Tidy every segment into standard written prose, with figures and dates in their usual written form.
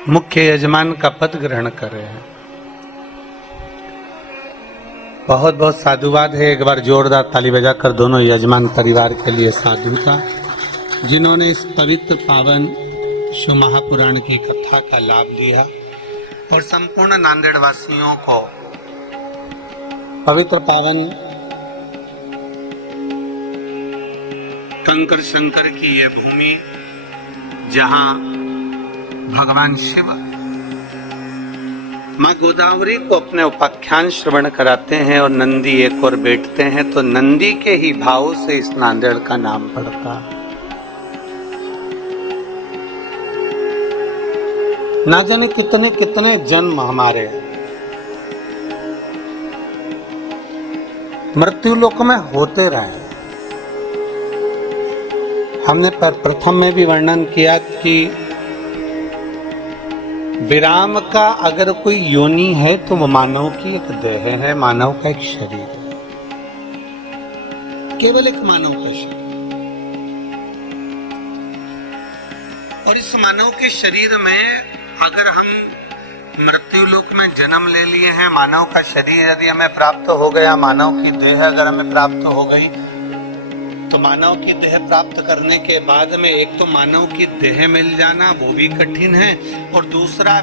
मुख्य यजमान का पद ग्रहण कर रहे हैं। बहुत बहुत साधुवाद है। एक बार जोरदार ताली बजाकर दोनों यजमान परिवार के लिए साधुता, जिन्होंने इस पवित्र पावन शिव महापुराण की कथा का लाभ लिया और संपूर्ण नांदेड़ वासियों को पवित्र पावन कंकर शंकर की यह भूमि, जहां भगवान शिव मां गोदावरी को अपने उपाख्यान श्रवण कराते हैं और नंदी एक और बैठते हैं, तो नंदी के ही भाव से इस नांदेड़ का नाम पड़ता। ना जाने कितने कितने जन्म हमारे मृत्यु लोक में होते रहे। हमने प्रथम में भी वर्णन किया कि विराम का अगर कोई योनि है तो वो मानव की एक देह है, मानव का एक शरीर है, केवल एक मानव का शरीर। और इस मानव के शरीर में अगर हम मृत्यु लोक में जन्म ले लिए हैं, मानव का शरीर यदि हमें प्राप्त हो गया, मानव की देह अगर हमें प्राप्त हो गई, तो मानव की देह प्राप्त करने के बाद में एक तो मानव की देह मिल जाना वो भी कठिन है, और दूसरा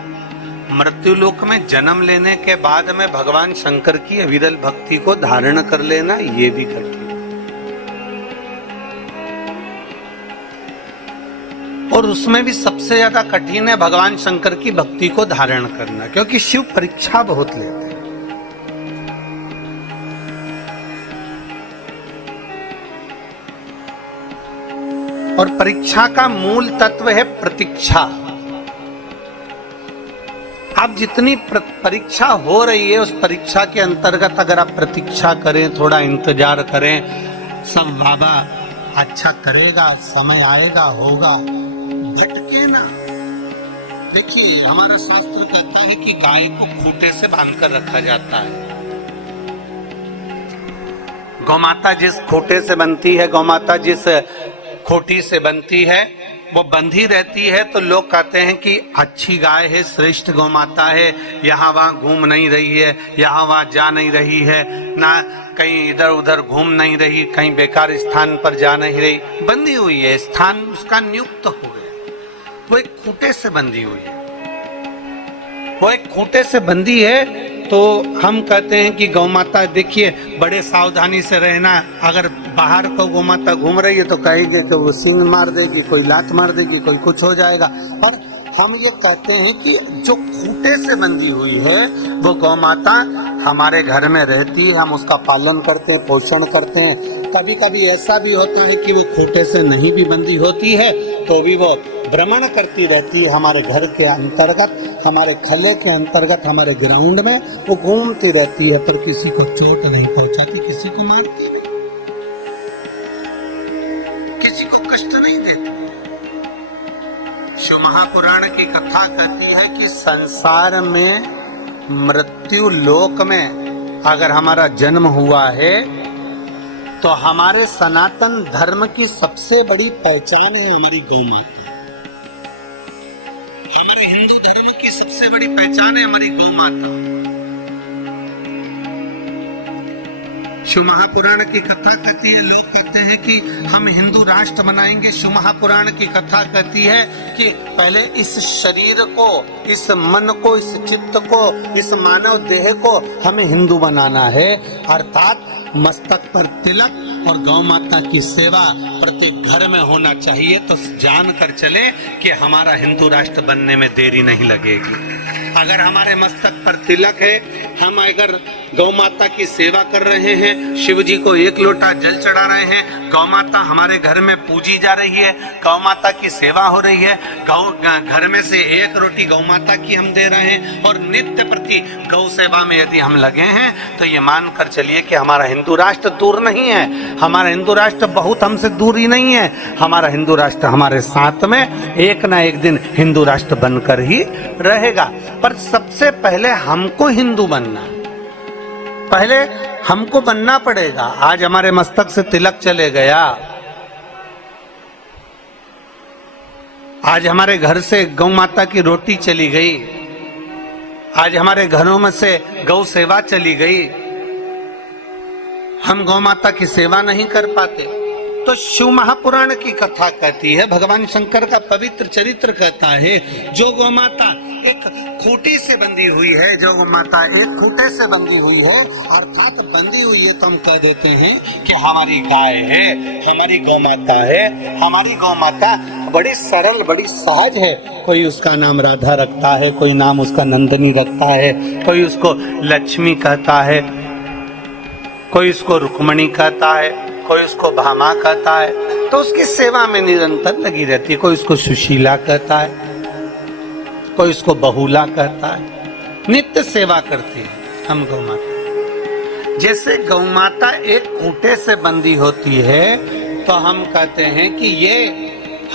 मृत्यु लोक में जन्म लेने के बाद में भगवान शंकर की अविरल भक्ति को धारण कर लेना ये भी कठिन है। और उसमें भी सबसे ज्यादा कठिन है भगवान शंकर की भक्ति को धारण करना, क्योंकि शिव परीक्षा बहुत लेते हैं। और परीक्षा का मूल तत्व है प्रतीक्षा। आप जितनी परीक्षा हो रही है उस परीक्षा के अंतर्गत अगर आप प्रतीक्षा करें, थोड़ा इंतजार करें, सब बाबा अच्छा करेगा, समय आएगा, होगा, झटके ना। देखिए हमारा शास्त्र कहता है कि गाय को खूंटे से बांधकर रखा जाता है। गौमाता जिस खूंटे से बनती है, गौमाता जिस खोटी से बनती है, वो बंधी रहती है, तो लोग कहते हैं कि अच्छी गाय है, श्रेष्ठ गौ माता है, यहाँ वहाँ घूम नहीं रही है, यहाँ वहाँ जा नहीं रही है, ना कहीं इधर उधर घूम नहीं रही, कहीं बेकार स्थान पर जा नहीं रही, बंधी हुई है, स्थान उसका नियुक्त हो गया। वो एक खूंटे से बंधी हुई है, वो एक खूंटे से बंधी है। तो हम कहते हैं कि गौ माता, देखिए बड़े सावधानी से रहना। अगर बाहर को गौ माता घूम रही है तो कहेंगे कि वो सींग मार देगी, कोई लात मार देगी, कोई कुछ हो जाएगा। पर हम ये कहते हैं कि जो खूंटे से बंधी हुई है वो गौ माता हमारे घर में रहती है, हम उसका पालन करते हैं, पोषण करते हैं। कभी कभी ऐसा भी होता है कि वो खूंटे से नहीं भी बंधी होती है तो भी वो भ्रमण करती रहती है हमारे घर के अंतर्गत, हमारे खले के अंतर्गत, हमारे ग्राउंड में वो घूमती रहती है, पर किसी को चोट नहीं पहुंचाती, किसी को मारती नहीं, किसी को कष्ट नहीं देती। शिव महापुराण की कथा कहती है कि संसार में मृत्यु लोक में अगर हमारा जन्म हुआ है तो हमारे सनातन धर्म की सबसे बड़ी पहचान है हमारी गौ माता। हमारे हिंदू धर्म की सबसे बड़ी पहचान है हमारी गौ माता। शिव महापुराण की कथा कहती है, लोग कहते हैं कि हम हिंदू राष्ट्र बनाएंगे। शिव महापुराण की कथा कहती है कि पहले इस शरीर को, इस मन को, इस चित्त को, इस मानव देह को हमें हिंदू बनाना है, अर्थात मस्तक पर तिलक और गौ माता की सेवा प्रत्येक घर में होना चाहिए। तो जान कर चले कि हमारा हिंदू राष्ट्र बनने में देरी नहीं लगेगी। अगर हमारे मस्तक पर तिलक है, हम अगर गौ माता की सेवा कर रहे हैं, शिव जी को एक लोटा जल चढ़ा रहे हैं, गौ माता हमारे घर में पूजी जा रही है, गौ माता की सेवा हो रही है, घर में से एक रोटी गौ माता की हम दे रहे हैं और नित्य प्रति गौ सेवा में यदि हम लगे हैं, तो ये मान कर चलिए कि हमारा हिंदू राष्ट्र दूर नहीं है। हमारा हिंदू राष्ट्र बहुत हमसे दूर ही नहीं है। हमारा हिंदू राष्ट्र हमारे साथ में एक ना एक दिन हिंदू राष्ट्र बनकर ही रहेगा। पर सबसे पहले हमको हिंदू बनना, पहले हमको बनना पड़ेगा। आज हमारे मस्तक से तिलक चले गया, आज हमारे घर से गौ माता की रोटी चली गई, आज हमारे घरों में से गौ सेवा चली गई, हम गौ माता की सेवा नहीं कर पाते। तो शिव महापुराण की कथा कहती है, भगवान शंकर का पवित्र चरित्र कहता है, जो गौ माता एक खूंटी से बंधी हुई है, जो गौ माता एक खूंटे से बंधी हुई है, अर्थात बंधी हुई है, तो हम कह देते हैं कि हमारी गाय है, हमारी गौ माता है। हमारी गौ माता बड़ी सरल, बड़ी सहज है। कोई उसका नाम राधा रखता है, कोई नाम उसका नंदनी रखता है, कोई उसको लक्ष्मी कहता है, कोई उसको रुक्मणी कहता है, कोई उसको भामा कहता है, तो उसकी सेवा में निरंतर लगी रहती है। कोई उसको सुशीला कहता है, कोई उसको बहुला कहता है, नित्य सेवा करती है हम गौ माता। जैसे गौ माता एक खूंटे से बंधी होती है, तो हम कहते हैं कि ये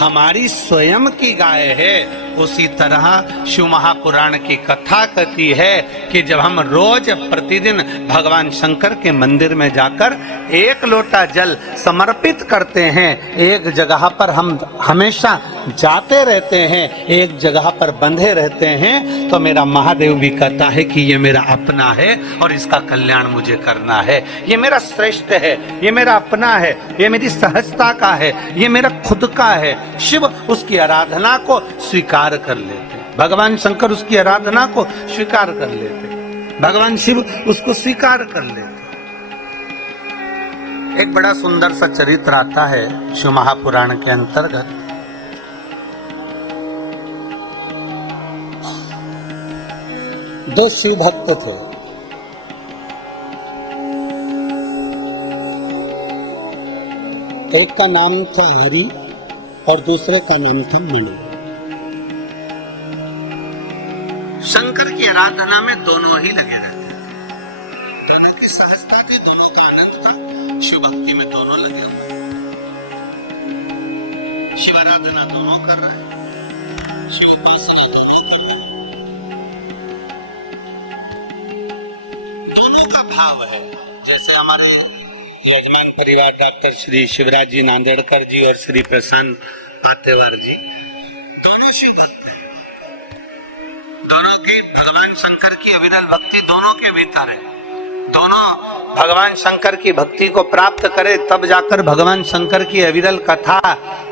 हमारी स्वयं की गाय है। उसी तरह शिव महापुराण की कथा कहती है कि जब हम रोज प्रतिदिन भगवान शंकर के मंदिर में जाकर एक लोटा जल समर्पित करते हैं, एक जगह पर हम हमेशा जाते रहते हैं, एक जगह पर बंधे रहते हैं, तो मेरा महादेव भी कहता है कि ये मेरा अपना है और इसका कल्याण मुझे करना है, ये मेरा श्रेष्ठ है, ये मेरा अपना है, ये मेरी सहजता का है, ये मेरा खुद का है। शिव उसकी आराधना को स्वीकार कर लेते, भगवान शंकर उसकी आराधना को स्वीकार कर लेते, भगवान शिव उसको स्वीकार कर लेते। एक बड़ा सुंदर सा चरित्र आता है शिव महापुराण के अंतर्गत। दो शिव भक्त थे, एक का नाम था हरि और दूसरे का नाम था मणि। शंकर की आराधना में दोनों ही लगे रहते थे, दोनों की सहजता थी, दोनों का आनंद था, शिव भक्ति में दोनों लगे हुए, शिव आराधना दोनों कर रहे हैं, शिव उपासना दोनों कर रहे हैं, दोनों का भाव है। जैसे हमारे यजमान परिवार डॉक्टर श्री शिवराज जी नांदेड़कर जी और श्री प्रशांत पातेवार जी दोनों शिव भक्त हैं, दोनों की भगवान शंकर की अविरल भक्ति दोनों के भीतर है। दोनों भगवान शंकर की भक्ति को प्राप्त करे, तब जाकर भगवान शंकर की अविरल कथा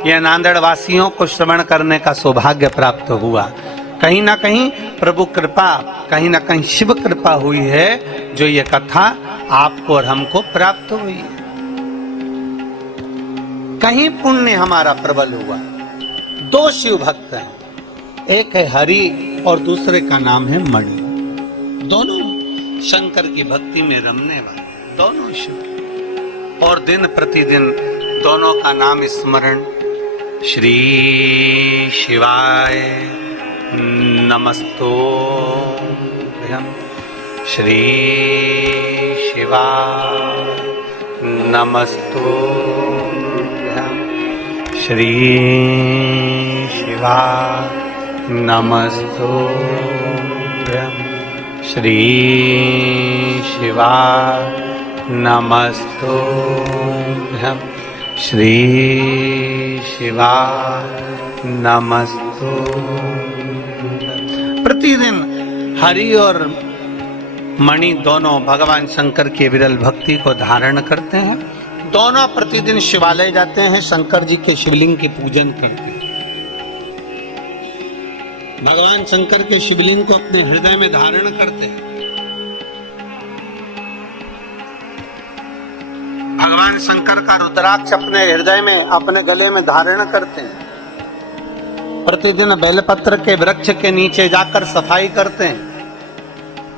यह नांदेड़ वासियों को श्रवण करने का सौभाग्य प्राप्त हुआ। कहीं ना कहीं प्रभु कृपा, कहीं ना कहीं शिव कृपा हुई है, जो ये कथा आपको और हमको प्राप्त हुई। कहीं पुण्य हमारा प्रबल हुआ। दो शिव भक्त हैं, एक है हरि और दूसरे का नाम है मणि। दोनों शंकर की भक्ति में रमने वाले, दोनों शिव, और दिन प्रतिदिन दोनों का नाम स्मरण श्री शिवाय नमस्तोभ्यं, श्री शिवाय नमस्तोभ्यं, श्री शिवाय नमस्तोभ्यं, श्री शिवाय नमस्तोभ्यं, श्री शिवाय नमस्तोभ्यं। प्रतिदिन हरि और मणि दोनों भगवान शंकर की विरल भक्ति को धारण करते हैं। दोनों प्रतिदिन शिवालय जाते हैं, शंकर जी के शिवलिंग की पूजन करते हैं। भगवान शंकर के शिवलिंग को अपने हृदय में धारण करते हैं। भगवान शंकर का रुद्राक्ष अपने हृदय में, अपने गले में धारण करते हैं। प्रतिदिन बेलपत्र के वृक्ष के नीचे जाकर सफाई करते हैं।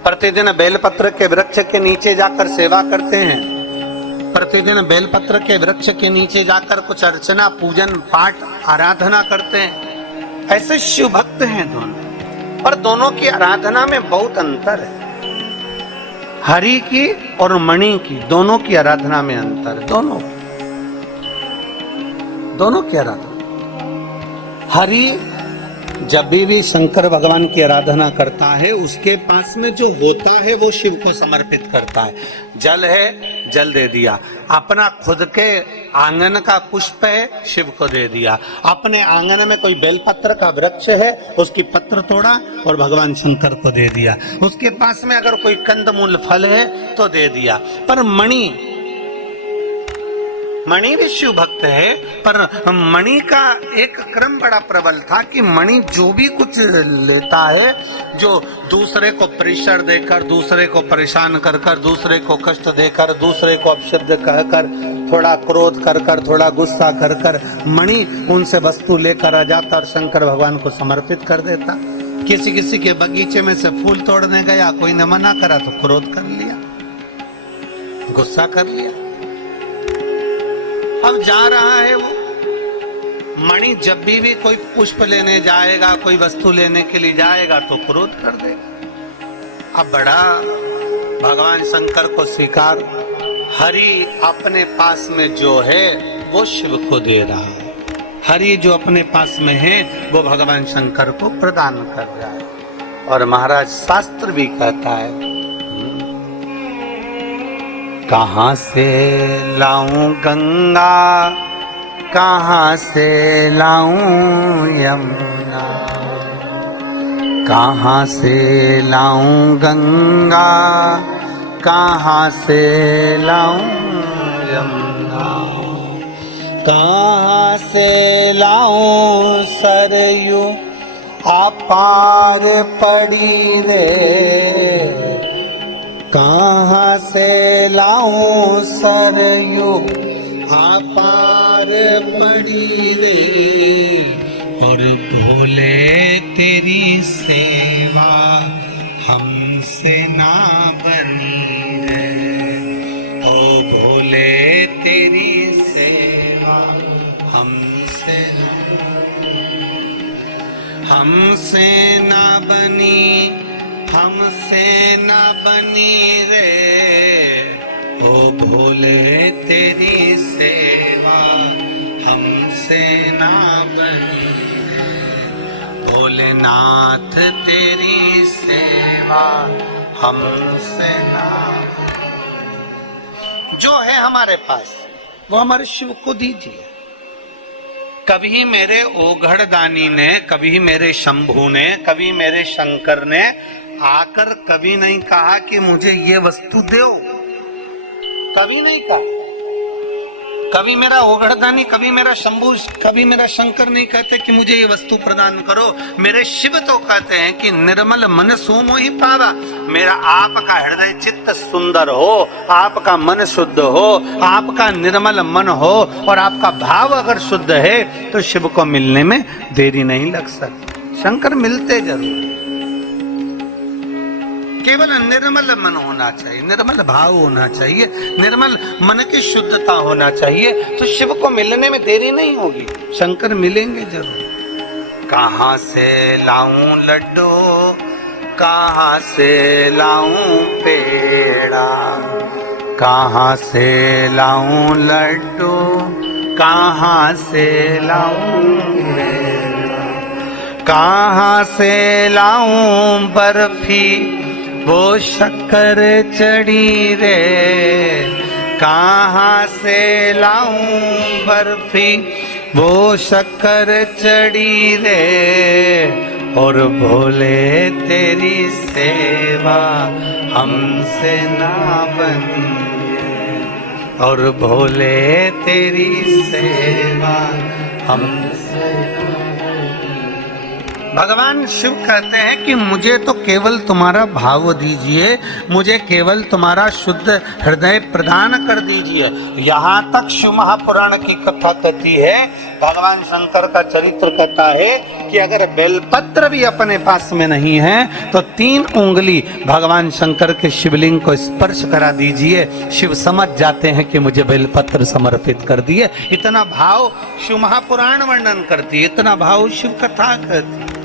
प्रतिदिन बेलपत्र के वृक्ष के नीचे जाकर सेवा करते हैं। प्रतिदिन बेलपत्र के वृक्ष के नीचे जाकर कुछ अर्चना, पूजन, पाठ, आराधना करते हैं। ऐसे शिव भक्त हैं दोनों, पर दोनों की आराधना में बहुत अंतर है। हरि की और मणि की, दोनों की आराधना में अंतर है। दोनों की आराधना। हरि जब भी शंकर भगवान की आराधना करता है, उसके पास में जो होता है वो शिव को समर्पित करता है। जल है, जल दे दिया। अपना खुद के आंगन का पुष्प है, शिव को दे दिया। अपने आंगन में कोई बेलपत्र का वृक्ष है, उसकी पत्र तोड़ा और भगवान शंकर को दे दिया। उसके पास में अगर कोई कंदमूल फल है तो दे दिया। पर मणि भी शिव भक्त है, पर मणि का एक क्रम बड़ा प्रबल था कि मणि जो भी कुछ लेता है, जो दूसरे को प्रेशर देकर, दूसरे को परेशान कर कर, दूसरे को कष्ट देकर, दूसरे को अपशब्द कहकर, थोड़ा क्रोध कर कर, थोड़ा गुस्सा कर कर, मणि उनसे वस्तु लेकर आ जाता और शंकर भगवान को समर्पित कर देता। किसी किसी के बगीचे में से फूल तोड़ने गया, कोई ने मना करा तो क्रोध कर लिया, गुस्सा कर लिया। अब जा रहा है वो मणि, जब भी कोई पुष्प लेने जाएगा, कोई वस्तु लेने के लिए जाएगा तो क्रोध कर देगा। अब बड़ा भगवान शंकर को स्वीकार, हरि अपने पास में जो है वो शिव को दे रहा है। हरि जो अपने पास में है वो भगवान शंकर को प्रदान कर रहा है। और महाराज शास्त्र भी कहता है, कहाँ से लाऊं गंगा, कहाँ से लाऊं यमुना, कहाँ से लाऊं गंगा, कहाँ से लाऊं यमुना, कहाँ से लाऊं सरयू अपार पड़ी रे, कहाँ से लाऊं सरयू अपार पड़ी रे। और भोले तेरी सेवा हमसे ना बनी रे, ओ भोले तेरी सेवा हमसे ना बनी, हमसे ना बनी रे, ओ भोले तेरी सेवा हमसे ना बनी रे, भोलेनाथ तेरी सेवा हमसे ना। जो है हमारे पास वो हमारे शिव को दीजिए। कभी मेरे ओघड़दानी ने, कभी मेरे शंभू ने, कभी मेरे शंकर ने आकर कभी नहीं कहा कि मुझे ये वस्तु दो, कभी नहीं कहा। कभी मेरा ओघड़दानी, कभी मेरा शंभू, कभी मेरा शंकर नहीं कहते कि मुझे ये वस्तु प्रदान करो। मेरे शिव तो कहते हैं कि निर्मल मन सोमो ही पावा, मेरा आपका हृदय चित्त सुंदर हो, आपका मन शुद्ध हो, आपका निर्मल मन हो और आपका भाव अगर शुद्ध है तो शिव को मिलने में देरी नहीं लग सकती। शंकर मिलते जरूर, केवल निर्मल मन होना चाहिए, निर्मल भाव होना चाहिए, निर्मल मन की शुद्धता होना चाहिए, तो शिव को मिलने में देरी नहीं होगी, शंकर मिलेंगे जरूर। कहाँ से लाऊं लड्डू, कहाँ से लाऊं पेड़ा, कहाँ से लाऊं लड्डू, कहाँ से लाऊं पेड़ा, कहाँ से लाऊं बर्फी वो शक्कर चढ़ी रे, कहाँ से लाऊं बर्फी वो शक्कर चढ़ी रे, और भोले तेरी सेवा हमसे ना बनी, और भोले तेरी सेवा हमसे। भगवान शिव कहते हैं कि मुझे तो केवल तुम्हारा भाव दीजिए, मुझे केवल तुम्हारा शुद्ध हृदय प्रदान कर दीजिए। यहाँ तक शिव महापुराण की कथा कहती है, भगवान शंकर का चरित्र कहता है कि अगर बेलपत्र भी अपने पास में नहीं है तो 3 उंगली भगवान शंकर के शिवलिंग को स्पर्श करा दीजिए, शिव समझ जाते हैं कि मुझे बेलपत्र समर्पित कर दिए। इतना भाव शिव महापुराण वर्णन करती है, इतना भाव शिव कथा कहती है,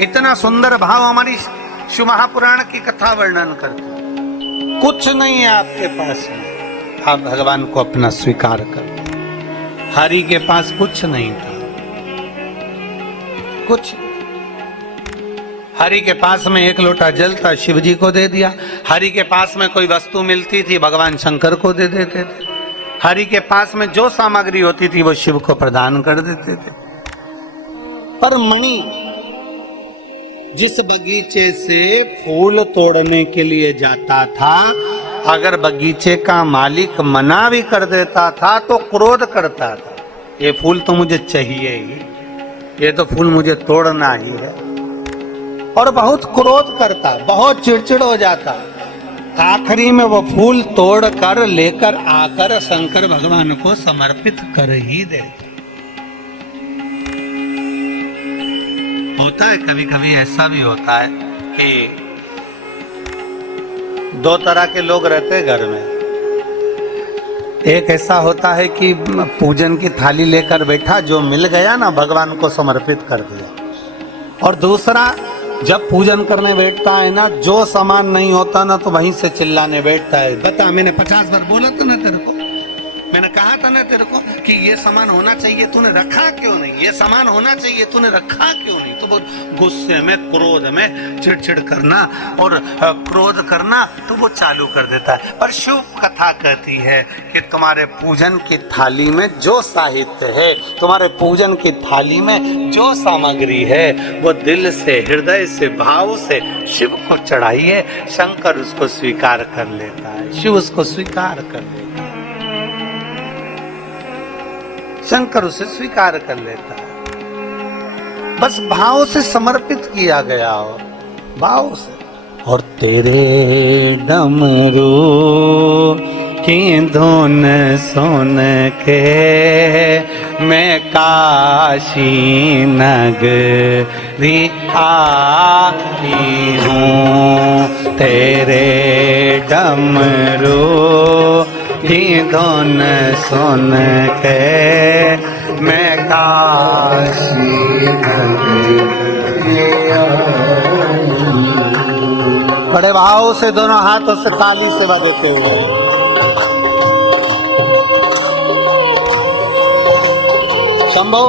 इतना सुंदर भाव हमारी शिव महापुराण की कथा वर्णन करती है। कुछ नहीं है आपके पास में, आप भगवान को अपना स्वीकार कर। हरि के पास कुछ नहीं था, कुछ। हरि के पास में एक लोटा जल था, शिव जी को दे दिया। हरि के पास में कोई वस्तु मिलती थी, भगवान शंकर को दे देते थे। हरि के पास में जो सामग्री होती थी वो शिव को प्रदान कर देते थे। पर मणि जिस बगीचे से फूल तोड़ने के लिए जाता था, अगर बगीचे का मालिक मना भी कर देता था तो क्रोध करता था, ये फूल तो मुझे चाहिए ही, ये तो फूल मुझे तोड़ना ही है। और बहुत क्रोध करता, बहुत चिड़चिड़ हो जाता। आखिरी में वो फूल तोड़ कर लेकर आकर शंकर भगवान को समर्पित कर ही देता। होता है कभी कभी ऐसा भी होता है कि दो तरह के लोग रहते हैं घर में। एक ऐसा होता है कि पूजन की थाली लेकर बैठा, जो मिल गया ना भगवान को समर्पित कर दिया। और दूसरा, जब पूजन करने बैठता है ना, जो सामान नहीं होता ना तो वहीं से चिल्लाने बैठता है, बता मैंने 50 बार बोला था ना तेरे को, मैंने कहा था ना तेरे को कि ये सामान होना चाहिए, तूने रखा क्यों नहीं, ये सामान होना चाहिए तूने रखा क्यों नहीं। तो वो गुस्से में, क्रोध में चिड़चिड़ करना और क्रोध करना तो वो चालू कर देता है। पर शिव कथा कहती है कि तुम्हारे पूजन की थाली में जो साहित्य है, तुम्हारे पूजन की थाली में जो सामग्री है, वो दिल से, हृदय से, भाव से शिव को चढ़ाइए, शंकर उसको स्वीकार कर लेता है, शिव उसको स्वीकार कर लेता है, शंकर उसे स्वीकार कर लेता है। बस भाव से समर्पित किया गया हो, भाव से। और तेरे डमरू की धुन सुन के मैं काशी नगरी आई हूँ, तेरे डमरू की धुन सुन के मैं काशी नगरी आई। बड़े भाव से दोनों हाथों से ताली से बजाते हुए शंभो।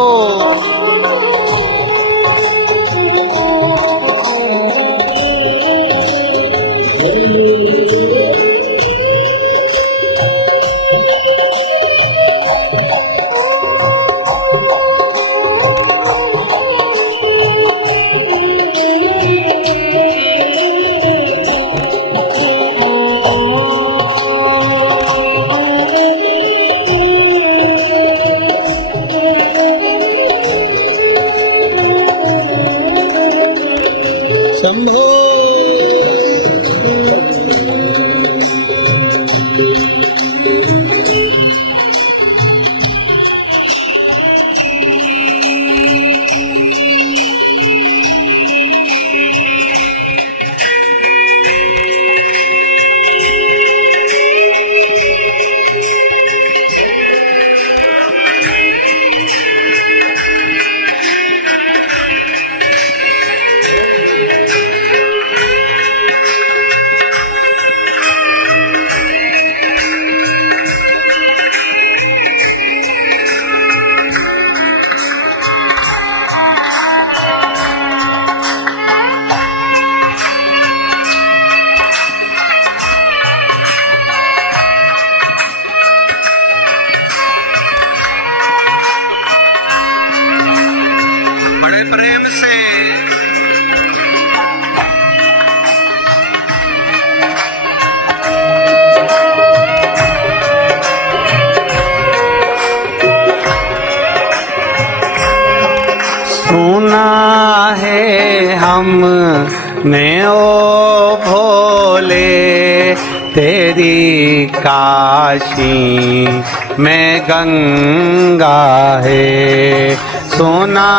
सुना है हमने ओ भोले तेरी काशी में गंगा है, सुना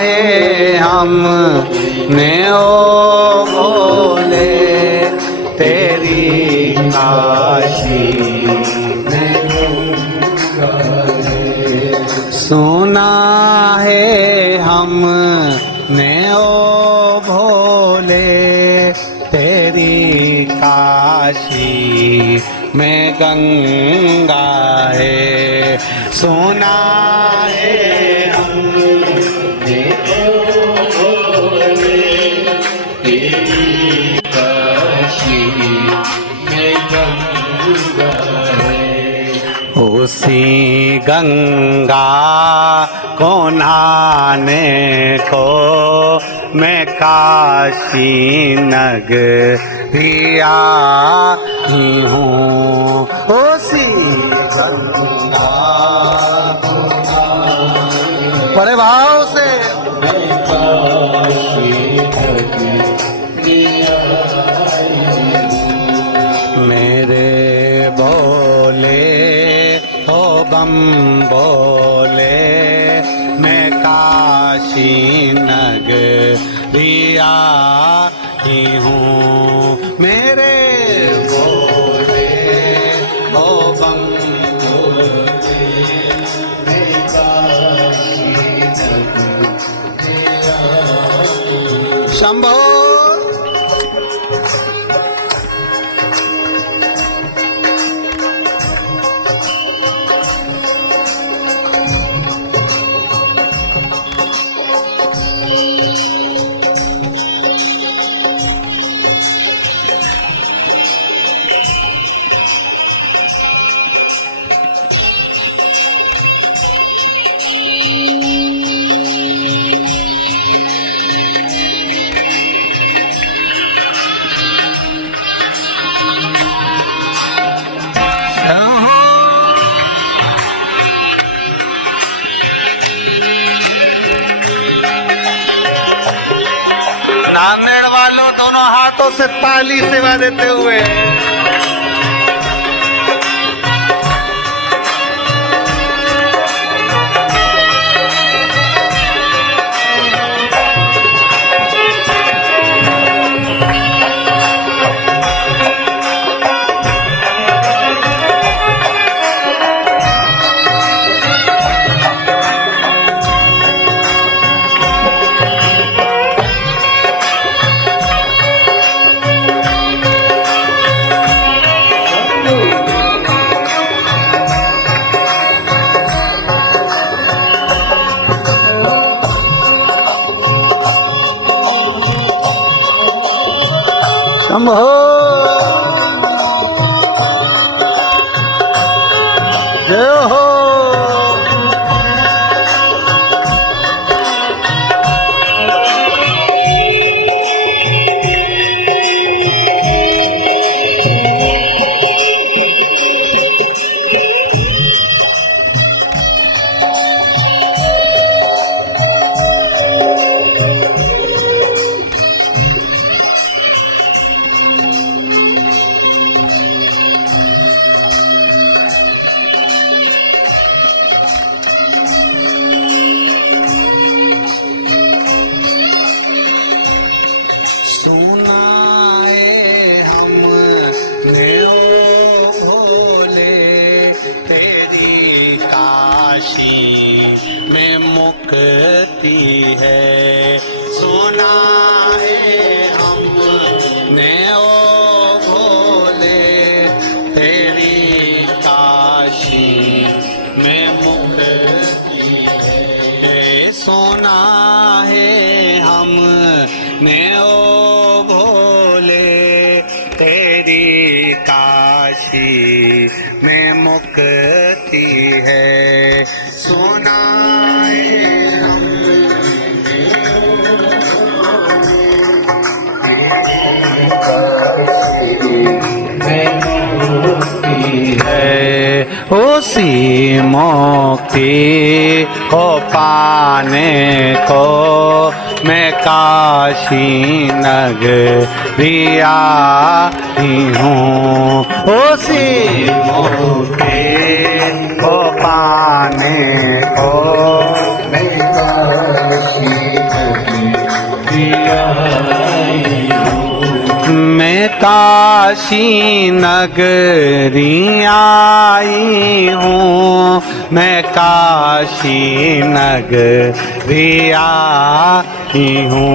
है हमने ओ भोले तेरी काशी में गंगा है, सुना है हमने ओ भोले तेरी काशी में गंगा है, सुना है हमने ओ भोले सी गंगा को नहाने को मैं काशी नगरी आई हूँ। ओ सी गंगा बड़े भाव से मेरे बोले ओ बम बोले मैं काशी नगरी आई हूँ। मेरे बोले ओ बम बोले मैं काशी नगरी आई हूँ। शंभो नांदेड़ वालों दोनों हाथों से ताली सेवा देते हुए शंभो जय हो। में मुक्ति है सुना है हमने ओ भोले तेरी काशी में मुक्ति है सुना है हमने ओ भोले तेरी काशी में मुक्ति है सुना उसी मुक्ति को पाने को मैं काशी नगरी आई हूँ। उसी मुक्ति को पाने को मैं काशी नगरी आई हूँ। मैं काशी नगरी आई हूँ। मैं काशी नगरी आई हूँ।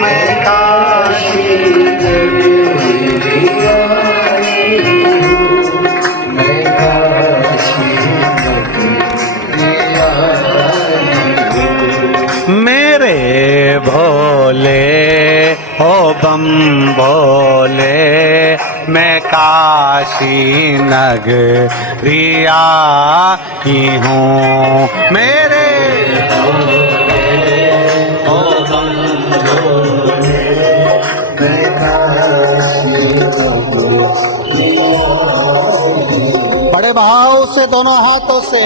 मैं काशी नगरी आई हूँ। मैं काशी नगरी आई हूँ। मेरे भोले ओ बम भोले मैं काशी नगरिया की हूँ। मेरे बड़े भाव से दोनों हाथों से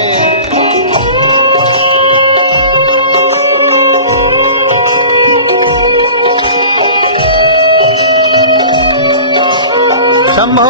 शंभो।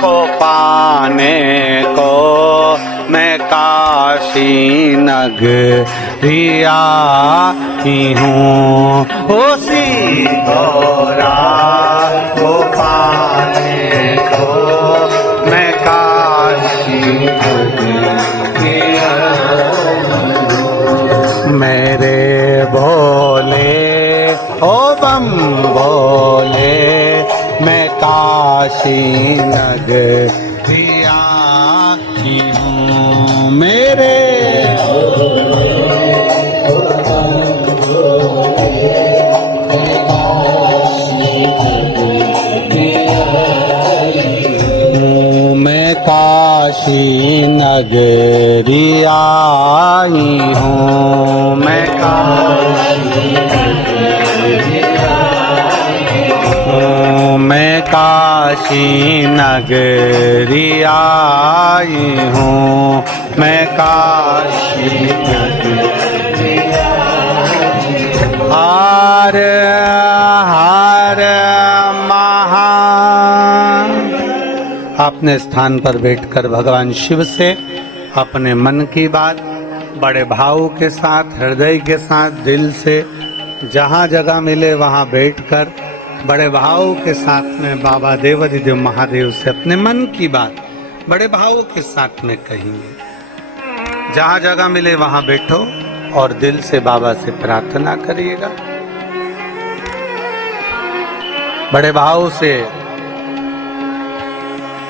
को पाने को मैं काशी नगरिया की हूँ। उसी गौरा को पाने को मैं काशी नगरिया मेरे भोले ओ बम भोले मैं काशी नगरिया की हूँ। मेरे मैं काशी नगरिया आई हूँ। मैं काशी नगरिया आई हूँ। मैं काशी नगरिया हर हर महा अपने स्थान पर बैठकर भगवान शिव से अपने मन की बात बड़े भाव के साथ, हृदय के साथ, दिल से जहाँ जगह मिले वहाँ बैठकर बड़े भाव के साथ में बाबा देवाधिदेव महादेव से अपने मन की बात बड़े भाव के साथ में कहेंगे। जहाँ जगह मिले वहाँ बैठो और दिल से बाबा से प्रार्थना करिएगा। बड़े भाव से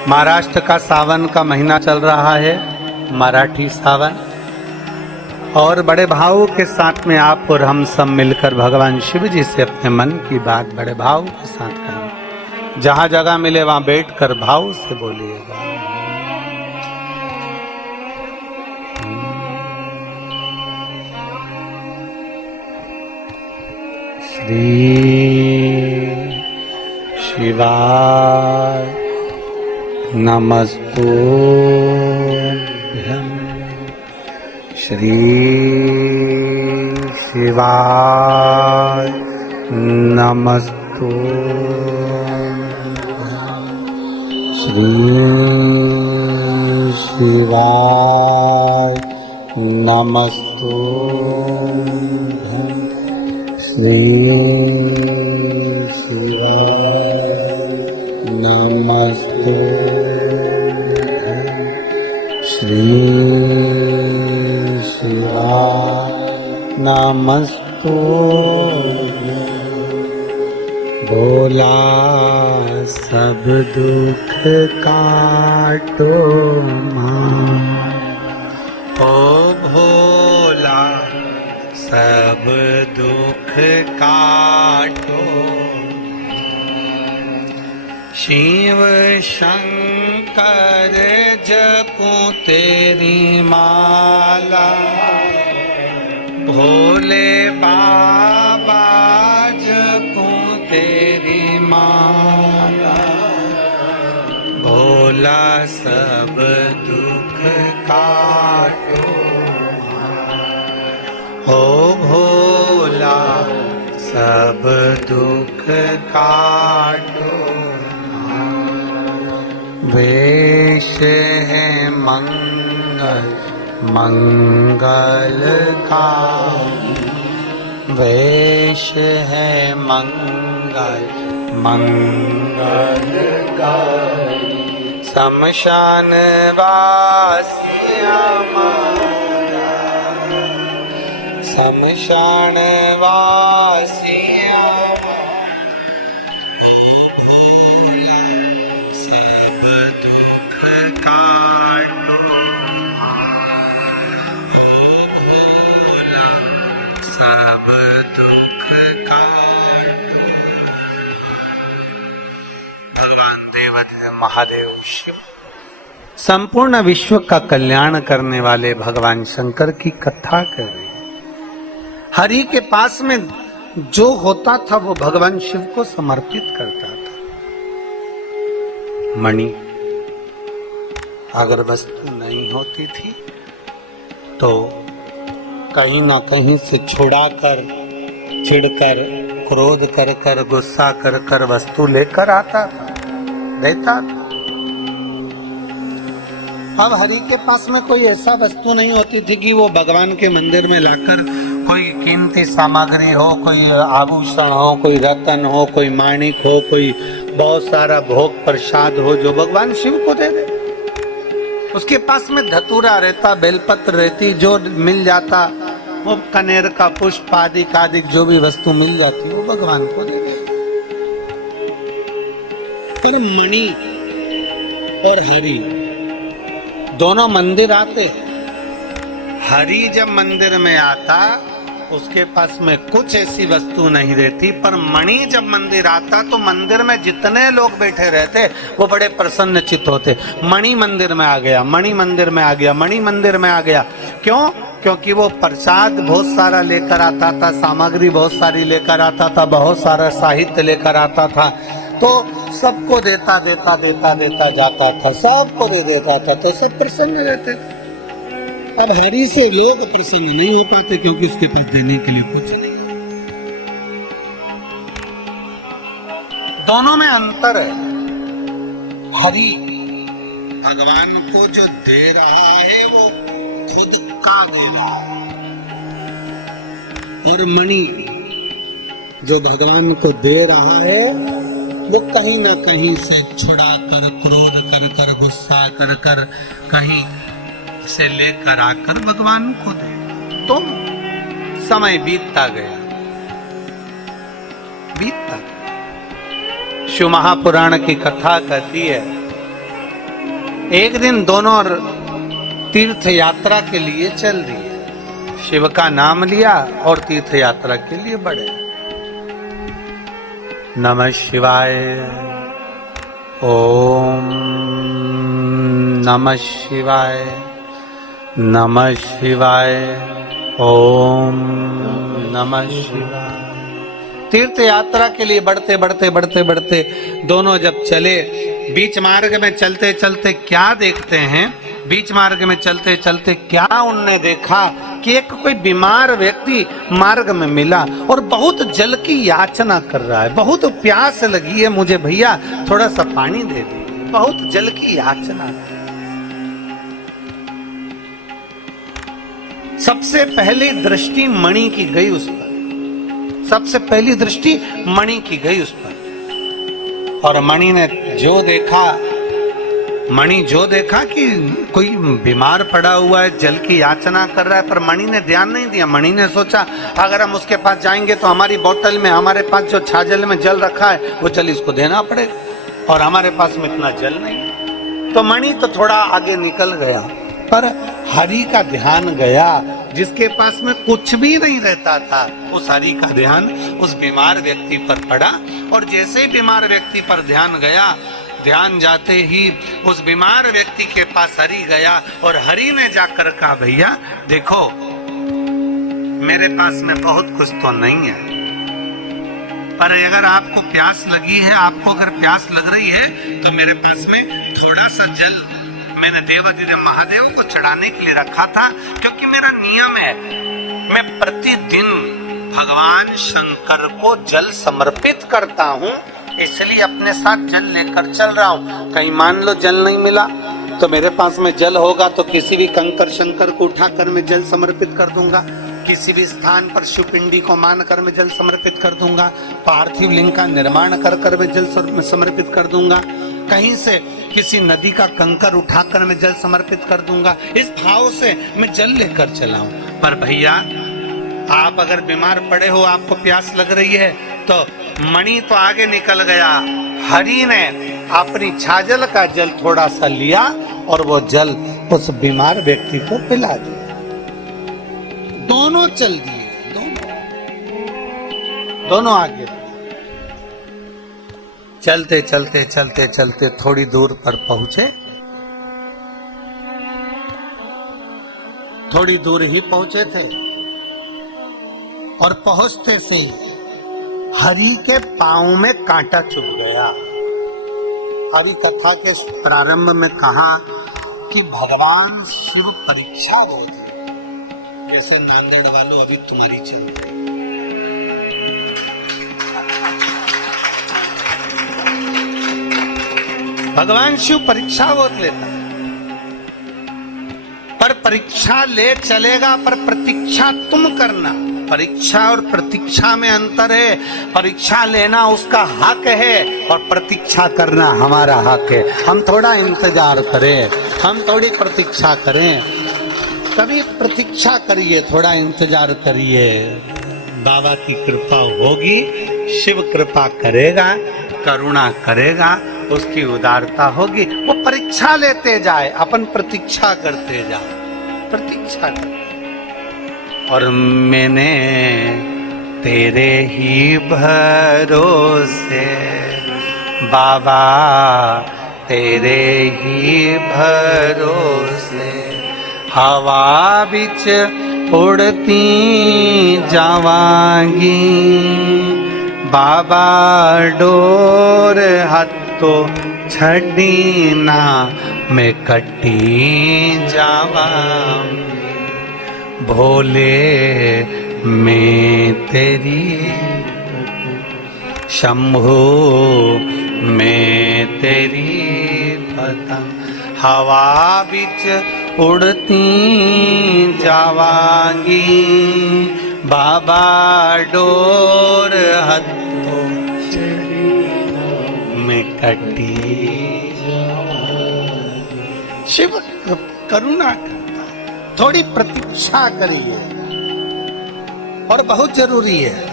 महाराष्ट्र का सावन का महीना चल रहा है, मराठी सावन, और बड़े भाव के साथ में आप और हम सब मिलकर भगवान शिव जी से अपने मन की बात बड़े भाव के साथ करें। जहाँ जगह मिले वहाँ बैठकर भाव से बोलिएगा। श्री शिवाय नमस्तुभ्यं श्री शिवाय नमस्तुभ्यं श्री शिवाय नमस्तुभ्यं श्री शिवाय नमस्तुभ्यं श्री शिवाय नमस्तुभ्यं भोला सब दुख काटो मां ओ भोला सब दुख काटो शिव शंकर जपूं तेरी माला भोले बाबा जपूं तेरी माला भोला सब दुख काटो हो भोला सब दुख काटो वेश है मंगल मंगलकारी वेश है मंगल मंगलकारी शमशान वासिया मारा शमशान वासिया ओ भोला सब दुख काटो ओ भोला सब दुख काटो भगवान देवाधिदेव महादेव शिव संपूर्ण विश्व का कल्याण करने वाले भगवान शंकर की कथा कर रहे हैं। हरि के पास में जो होता था वो भगवान शिव को समर्पित करता था। मणि अगर वस्तु नहीं होती थी तो कहीं ना कहीं से छुड़ाकर चिढ़कर क्रोध कर कर गुस्सा कर कर वस्तु लेकर आता था देता था। अब हरि के पास में कोई ऐसा वस्तु नहीं होती थी कि वो भगवान के मंदिर में लाकर कोई कीमती सामग्री हो कोई आभूषण हो कोई रतन हो कोई माणिक हो कोई बहुत सारा भोग प्रसाद हो जो भगवान शिव को दे दे। उसके पास में धतूरा रहता बेलपत्र रहती जो मिल जाता वो कनेर का पुष्प आदि जो भी वस्तु मिल जाती वो भगवान को दे दे। पर मणि और हरि दोनों मंदिर आते। हरि जब मंदिर में आता उसके पास में कुछ ऐसी वस्तु नहीं रहती, पर मणि जब मंदिर आता तो मंदिर में जितने लोग बैठे रहते वो बड़े प्रसन्न चित्त होते। मणि मंदिर में आ गया, मणि मंदिर में आ गया, मणि मंदिर में आ गया। क्यों? क्योंकि वो प्रसाद बहुत सारा लेकर आता था, सामग्री बहुत सारी लेकर आता था, बहुत सारा साहित्य लेकर आता था, तो सबको देता देता देता देता जाता था, सबको दे देता था, तो सब प्रसन्न रहते। अब हरि से लोग प्रसन्न नहीं हो पाते क्योंकि उसके पास देने के लिए कुछ नहीं। दोनों में अंतर है। हरि भगवान को जो दे रहा है वो खुद का दे रहा है, और मणि जो भगवान को दे रहा है वो कहीं ना कहीं से छुड़ा कर, क्रोध कर कर, गुस्सा कर कर कहीं से लेकर आकर भगवान को दे। तो समय बीतता गया, बीतता गया। शिव महापुराण की कथा कहती है एक दिन दोनों तीर्थ यात्रा के लिए चल दिए, शिव का नाम लिया और तीर्थ यात्रा के लिए बढ़े। नमः शिवाय, ओम नमः शिवाय, नमः शिवाय, ओम नमः शिवाय, तीर्थ यात्रा के लिए बढ़ते बढ़ते बढ़ते बढ़ते दोनों जब चले, बीच मार्ग में चलते चलते क्या देखते हैं, बीच मार्ग में चलते चलते क्या उनने देखा कि एक कोई बीमार व्यक्ति मार्ग में मिला और बहुत जल की याचना कर रहा है, बहुत प्यास लगी है मुझे, भैया थोड़ा सा पानी दे दे, बहुत जल की याचना। सबसे पहली दृष्टि मणि की गई उस पर, सबसे पहली दृष्टि मणि की गई उस पर, और मणि ने जो देखा, मणि जो देखा कि कोई बीमार पड़ा हुआ है, जल की याचना कर रहा है, पर मणि ने ध्यान नहीं दिया। मणि ने सोचा अगर हम उसके पास जाएंगे तो हमारी बोतल में, हमारे पास जो छाजल में जल रखा है वो जल इसको देना पड़ेगा और हमारे पास में इतना जल नहीं। तो मणि तो थोड़ा आगे निकल गया, पर हरि का ध्यान गया, जिसके पास में कुछ भी नहीं रहता था, उस हरि का ध्यान उस बीमार व्यक्ति पर पड़ा। और जैसे ही बीमार व्यक्ति पर ध्यान गया, ध्यान जाते ही उस बीमार व्यक्ति के पास हरि गया और हरि ने जाकर कहा भैया देखो मेरे पास में बहुत कुछ तो नहीं है, पर अगर आपको प्यास लगी है, आपको अगर प्यास लग रही है तो मेरे पास में थोड़ा सा जल मैंने देवाधिदेव महादेव को चढ़ाने के लिए रखा था, क्योंकि मेरा नियम है मैं प्रतिदिन भगवान शंकर को जल समर्पित करता हूँ, इसलिए अपने साथ जल लेकर चल रहा हूँ। कहीं मान लो जल नहीं मिला तो मेरे पास में जल होगा तो किसी भी कंकर शंकर को उठाकर मैं जल समर्पित कर दूंगा, किसी भी स्थान पर शिवपिंडी को मानकर मैं जल समर्पित कर दूंगा, पार्थिव लिंग का निर्माण कर कर मैं जल समर्पित कर दूंगा, कहीं से किसी नदी का कंकर उठाकर मैं जल समर्पित कर दूंगा। इस भाव से मैं जल लेकर चला हूं। पर भैया आप अगर बीमार पड़े हो, आपको प्यास लग रही है, तो मणि तो आगे निकल गया, हरि ने अपनी छाजल का जल थोड़ा सा लिया और वो जल उस बीमार व्यक्ति को पिला दिया। दोनों चल दिए, दोनों आगे। चलते चलते चलते चलते थोड़ी दूर पर पहुंचे, थोड़ी दूर ही पहुंचे थे और पहुंचते से ही हरि के पांव में कांटा चुभ गया। हरि कथा के प्रारंभ में कहा कि भगवान शिव परीक्षा होती, जैसे नांदेड़ वालों अभी तुम्हारी चल रही। भगवान शिव परीक्षा बहुत लेता, पर परीक्षा ले चलेगा, पर प्रतीक्षा तुम करना। परीक्षा और प्रतीक्षा में अंतर है, परीक्षा लेना उसका हक है और प्रतीक्षा करना हमारा हक है। हम थोड़ा इंतजार करें, हम थोड़ी प्रतीक्षा करें, कभी प्रतीक्षा करिए, थोड़ा इंतजार करिए, बाबा की कृपा होगी, शिव कृपा करेगा, करुणा करेगा, उसकी उदारता होगी, वो परीक्षा लेते जाए, अपन प्रतीक्षा करते जाए, प्रतीक्षा करते। और मैंने तेरे ही भरोसे बाबा, तेरे ही भरोसे हवा बिच उड़ती जावांगी, बाबा डोर हथो छड़ी ना मैं कटी जावांगी, भोले मैं तेरी शंभू मैं तेरी पतंग, हवा बिच उड़ती जावांगी, बाबा डोर हथो मैं कटी। शिव करुणा करता, थोड़ी प्रतीक्षा करिए और बहुत जरूरी है।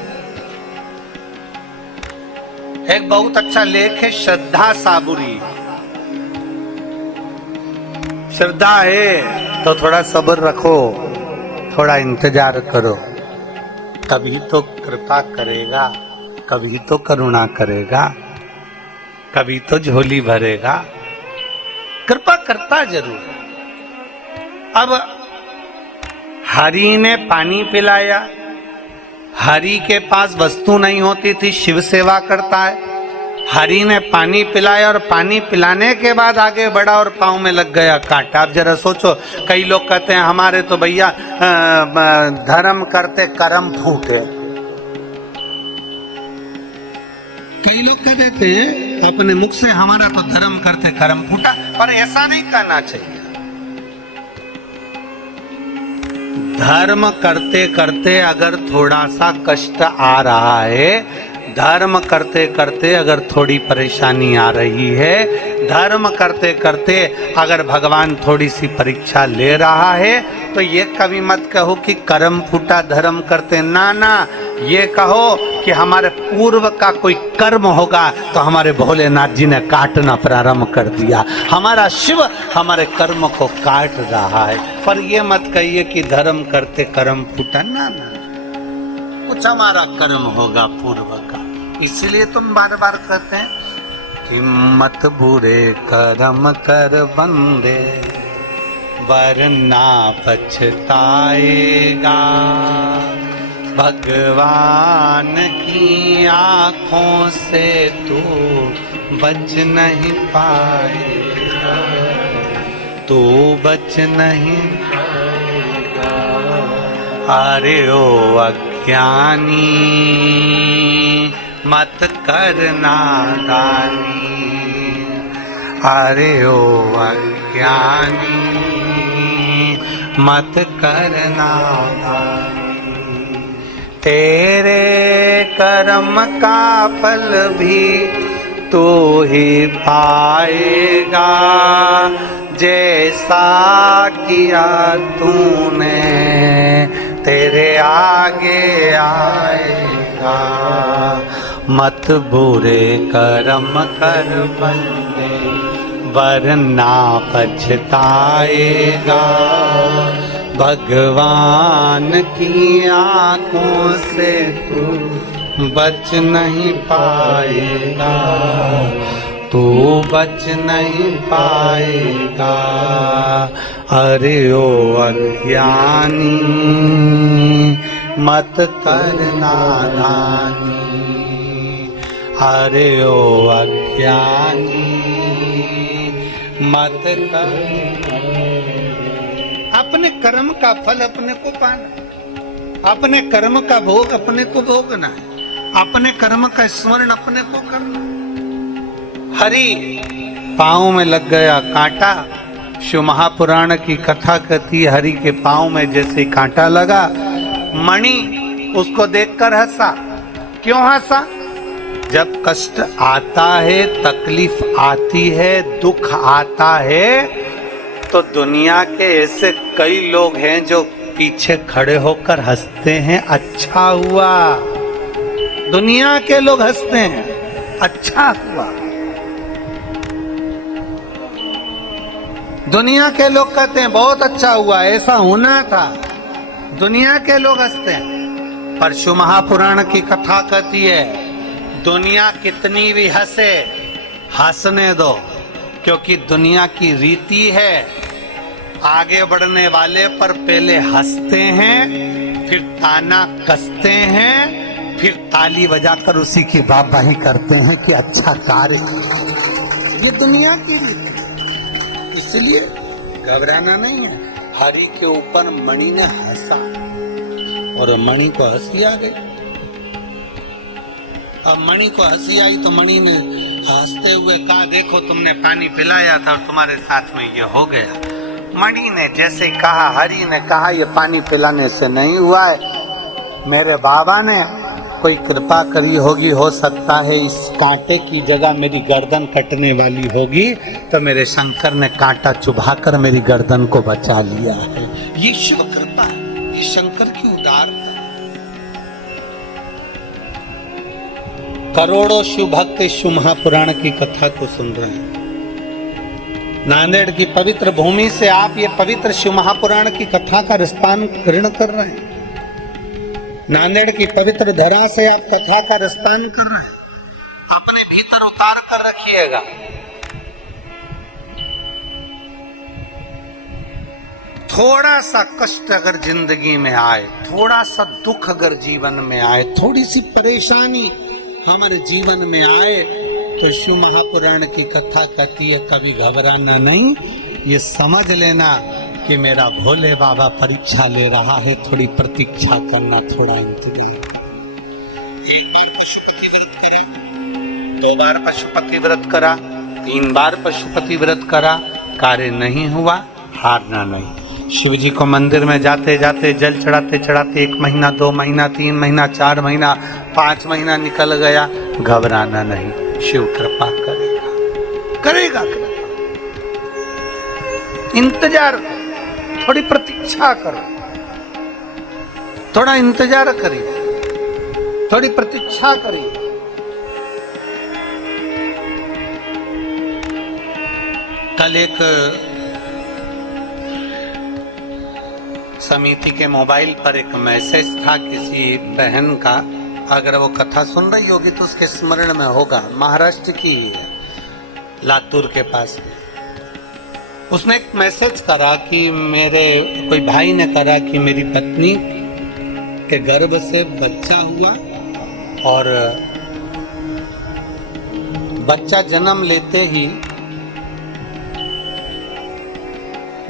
एक बहुत अच्छा लेख है श्रद्धा साबुरी। श्रद्धा है तो थोड़ा सब्र रखो, थोड़ा इंतजार करो, कभी तो कृपा करेगा, कभी तो करुणा करेगा, कभी तो झोली भरेगा, कृपा करता जरूर। अब हरि ने पानी पिलाया, हरि के पास वस्तु नहीं होती थी, शिव सेवा करता है। हरि ने पानी पिलाया और पानी पिलाने के बाद आगे बढ़ा और पाँव में लग गया कांटा। आप जरा सोचो, कई लोग कहते हैं हमारे तो भैया धर्म करते कर्म फूटे। कई लोग कहते थे अपने मुख से हमारा तो धर्म करते कर्म फूटा, पर ऐसा नहीं कहना चाहिए। धर्म करते करते अगर थोड़ा सा कष्ट आ रहा है, धर्म करते करते अगर थोड़ी परेशानी आ रही है, धर्म करते करते अगर भगवान थोड़ी सी परीक्षा ले रहा है, तो ये कभी मत कहो कि कर्म फूटा धर्म करते। ना ना, ये कहो कि हमारे पूर्व का कोई कर्म होगा तो हमारे भोलेनाथ जी ने काटना प्रारंभ कर दिया, हमारा शिव हमारे कर्म को काट रहा है। पर ये मत कहिए कि धर्म करते कर्म फूटा। ना ना, कुछ हमारा कर्म होगा पूर्व का, इसलिए तुम बार बार कहते हैं कि मत बुरे कर्म कर बंदे वरना पछताएगा, भगवान की आंखों से तू बच नहीं पाएगा, तू बच नहीं पाएगा। अरे ओ अज्ञानी मत करना दानी, अरे ओ अज्ञानी मत करना दानी। तेरे कर्म का फल भी तू ही पाएगा, जैसा किया तूने तेरे आगे आएगा। मत बुरे कर्म कर बंदे वरना पछताएगा, भगवान की आंखों से तू बच नहीं पाएगा, तू बच नहीं पाएगा। अरे ओ अज्ञानी मत करना दानी, अरे ओ अज्ञानी मत कर। अपने कर्म का फल अपने को पाना, अपने कर्म का भोग अपने को भोगना है, अपने कर्म का स्मरण अपने को करना। हरि पाँव में लग गया कांटा। शिव महापुराण की कथा कहती है हरि के पाँव में जैसे कांटा लगा, मणि उसको देखकर हंसा। क्यों हंसा? जब कष्ट आता है, तकलीफ आती है, दुख आता है, तो दुनिया के ऐसे कई लोग हैं जो पीछे खड़े होकर हंसते हैं, अच्छा हुआ। दुनिया के लोग हंसते हैं, अच्छा हुआ। दुनिया के लोग कहते हैं बहुत अच्छा हुआ, ऐसा होना था। दुनिया के लोग हंसते हैं, पर शिव महापुराण की कथा कहती है दुनिया कितनी भी हंसे, हंसने दो, क्योंकि दुनिया की रीति है आगे बढ़ने वाले पर पहले हंसते हैं, फिर ताना कसते हैं, फिर ताली बजाकर उसी की वाहवाही करते हैं कि अच्छा कार्य। ये दुनिया की रीति, इसलिए घबराना नहीं है। हरि के ऊपर मणि ने हंसा और मणि को हंसी आ गई। अब मणि को हंसी आई तो मणि ने हंसते हुए कहा, देखो तुमने पानी पिलाया था और तुम्हारे साथ में ये हो गया। मणि ने जैसे कहा, हरि ने कहा ये पानी पिलाने से नहीं हुआ है, मेरे बाबा ने कोई कृपा करी होगी, हो सकता है इस कांटे की जगह मेरी गर्दन कटने वाली होगी, तो मेरे शंकर ने कांटा चुभाकर मेरी गर्दन को बचा लिया है। ये शिव कृपा है, ये शंकर की उदारता। करोड़ों शिव भक्त शिव महापुराण की कथा को सुन रहे हैं। नांदेड़ की पवित्र भूमि से आप ये पवित्र शिव महापुराण की कथा का रसपान ग्रहण कर रहे हैं। नांदेड़ की पवित्र धरा से आप कथा का रसपान कर रहे हैं। अपने भीतर उतार कर रखिएगा। थोड़ा सा कष्ट अगर जिंदगी में आए, थोड़ा सा दुख अगर जीवन में आए, थोड़ी सी परेशानी हमारे जीवन में आए, तो शिव महापुराण की कथा कहती है कभी घबराना नहीं, ये समझ लेना कि मेरा भोले बाबा परीक्षा ले रहा है, थोड़ी प्रतीक्षा करना, थोड़ा इंतजार। एक बार पशुपति व्रत करा, 2 बार पशुपति व्रत करा, 3 बार पशुपति व्रत करा, कार्य नहीं हुआ, हारना नहीं। शिव जी को मंदिर में जाते जाते, जल चढ़ाते चढ़ाते 1 महीना, 2 महीना, 3 महीना, 4 महीना, 5 महीना निकल गया, घबराना नहीं, शिव कृपा करेगा, करेगा कृपा। इंतजार, थोड़ी प्रतीक्षा करो, थोड़ा इंतजार करिए, थोड़ी प्रतीक्षा करिए। कल एक समिति के मोबाइल पर एक मैसेज था किसी बहन का, अगर वो कथा सुन रही होगी तो उसके स्मरण में होगा, महाराष्ट्र की है, लातूर के पास। उसने एक मैसेज करा कि मेरे कोई भाई ने करा कि मेरी पत्नी के गर्भ से बच्चा हुआ और बच्चा जन्म लेते ही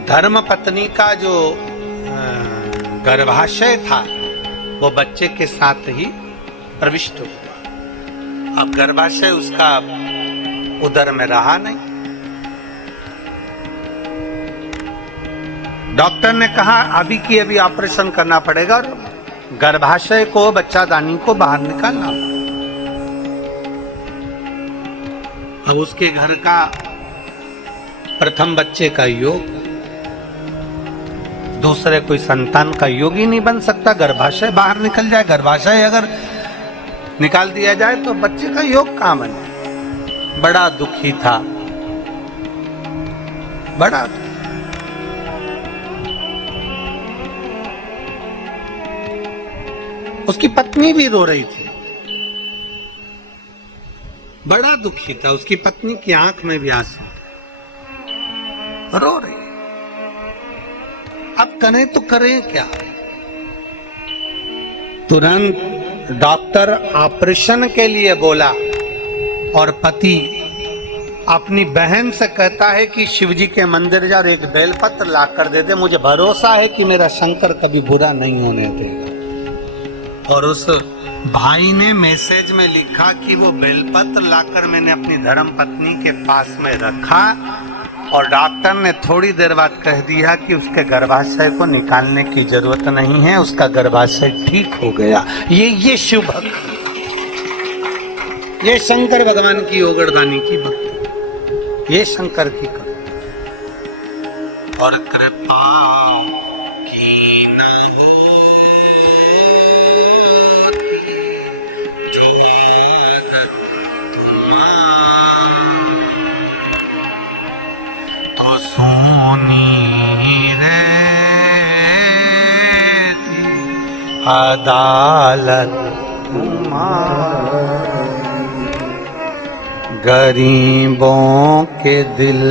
धर्म पत्नी का जो गर्भाशय था वो बच्चे के साथ ही प्रविष्ट हुआ। अब गर्भाशय उसका उदर में रहा नहीं। डॉक्टर ने कहा अभी की अभी ऑपरेशन करना पड़ेगा और गर्भाशय को, बच्चादानी को बाहर निकालना। अब उसके घर का प्रथम बच्चे का योग, दूसरे कोई संतान का योग ही नहीं बन सकता, गर्भाशय बाहर निकल जाए। गर्भाशय अगर निकाल दिया जाए तो बच्चे का योग कहां बने। बड़ा दुखी था, बड़ा उसकी पत्नी भी रो रही थी, बड़ा दुखी था, उसकी पत्नी की आंख में भी आंसू, रो रही। अब करें तो करें क्या। तुरंत डॉक्टर ऑपरेशन के लिए बोला और पति अपनी बहन से कहता है कि शिवजी के मंदिर जा और एक बेलपत्र ला कर दे दे, मुझे भरोसा है कि मेरा शंकर कभी बुरा नहीं होने देगा। और उस भाई ने मैसेज में लिखा कि वो बेलपत्र लाकर मैंने अपनी धर्म पत्नी के पास में रखा और डॉक्टर ने थोड़ी देर बाद कह दिया कि उसके गर्भाशय को निकालने की जरूरत नहीं है, उसका गर्भाशय ठीक हो गया। ये शिव भक्त, ये शंकर भगवान की ओगरदानी की भक्ति, ये शंकर की कृपा। और कृपा की न हो जो आदत तो सोनी रे अदालत गरीबों के दिल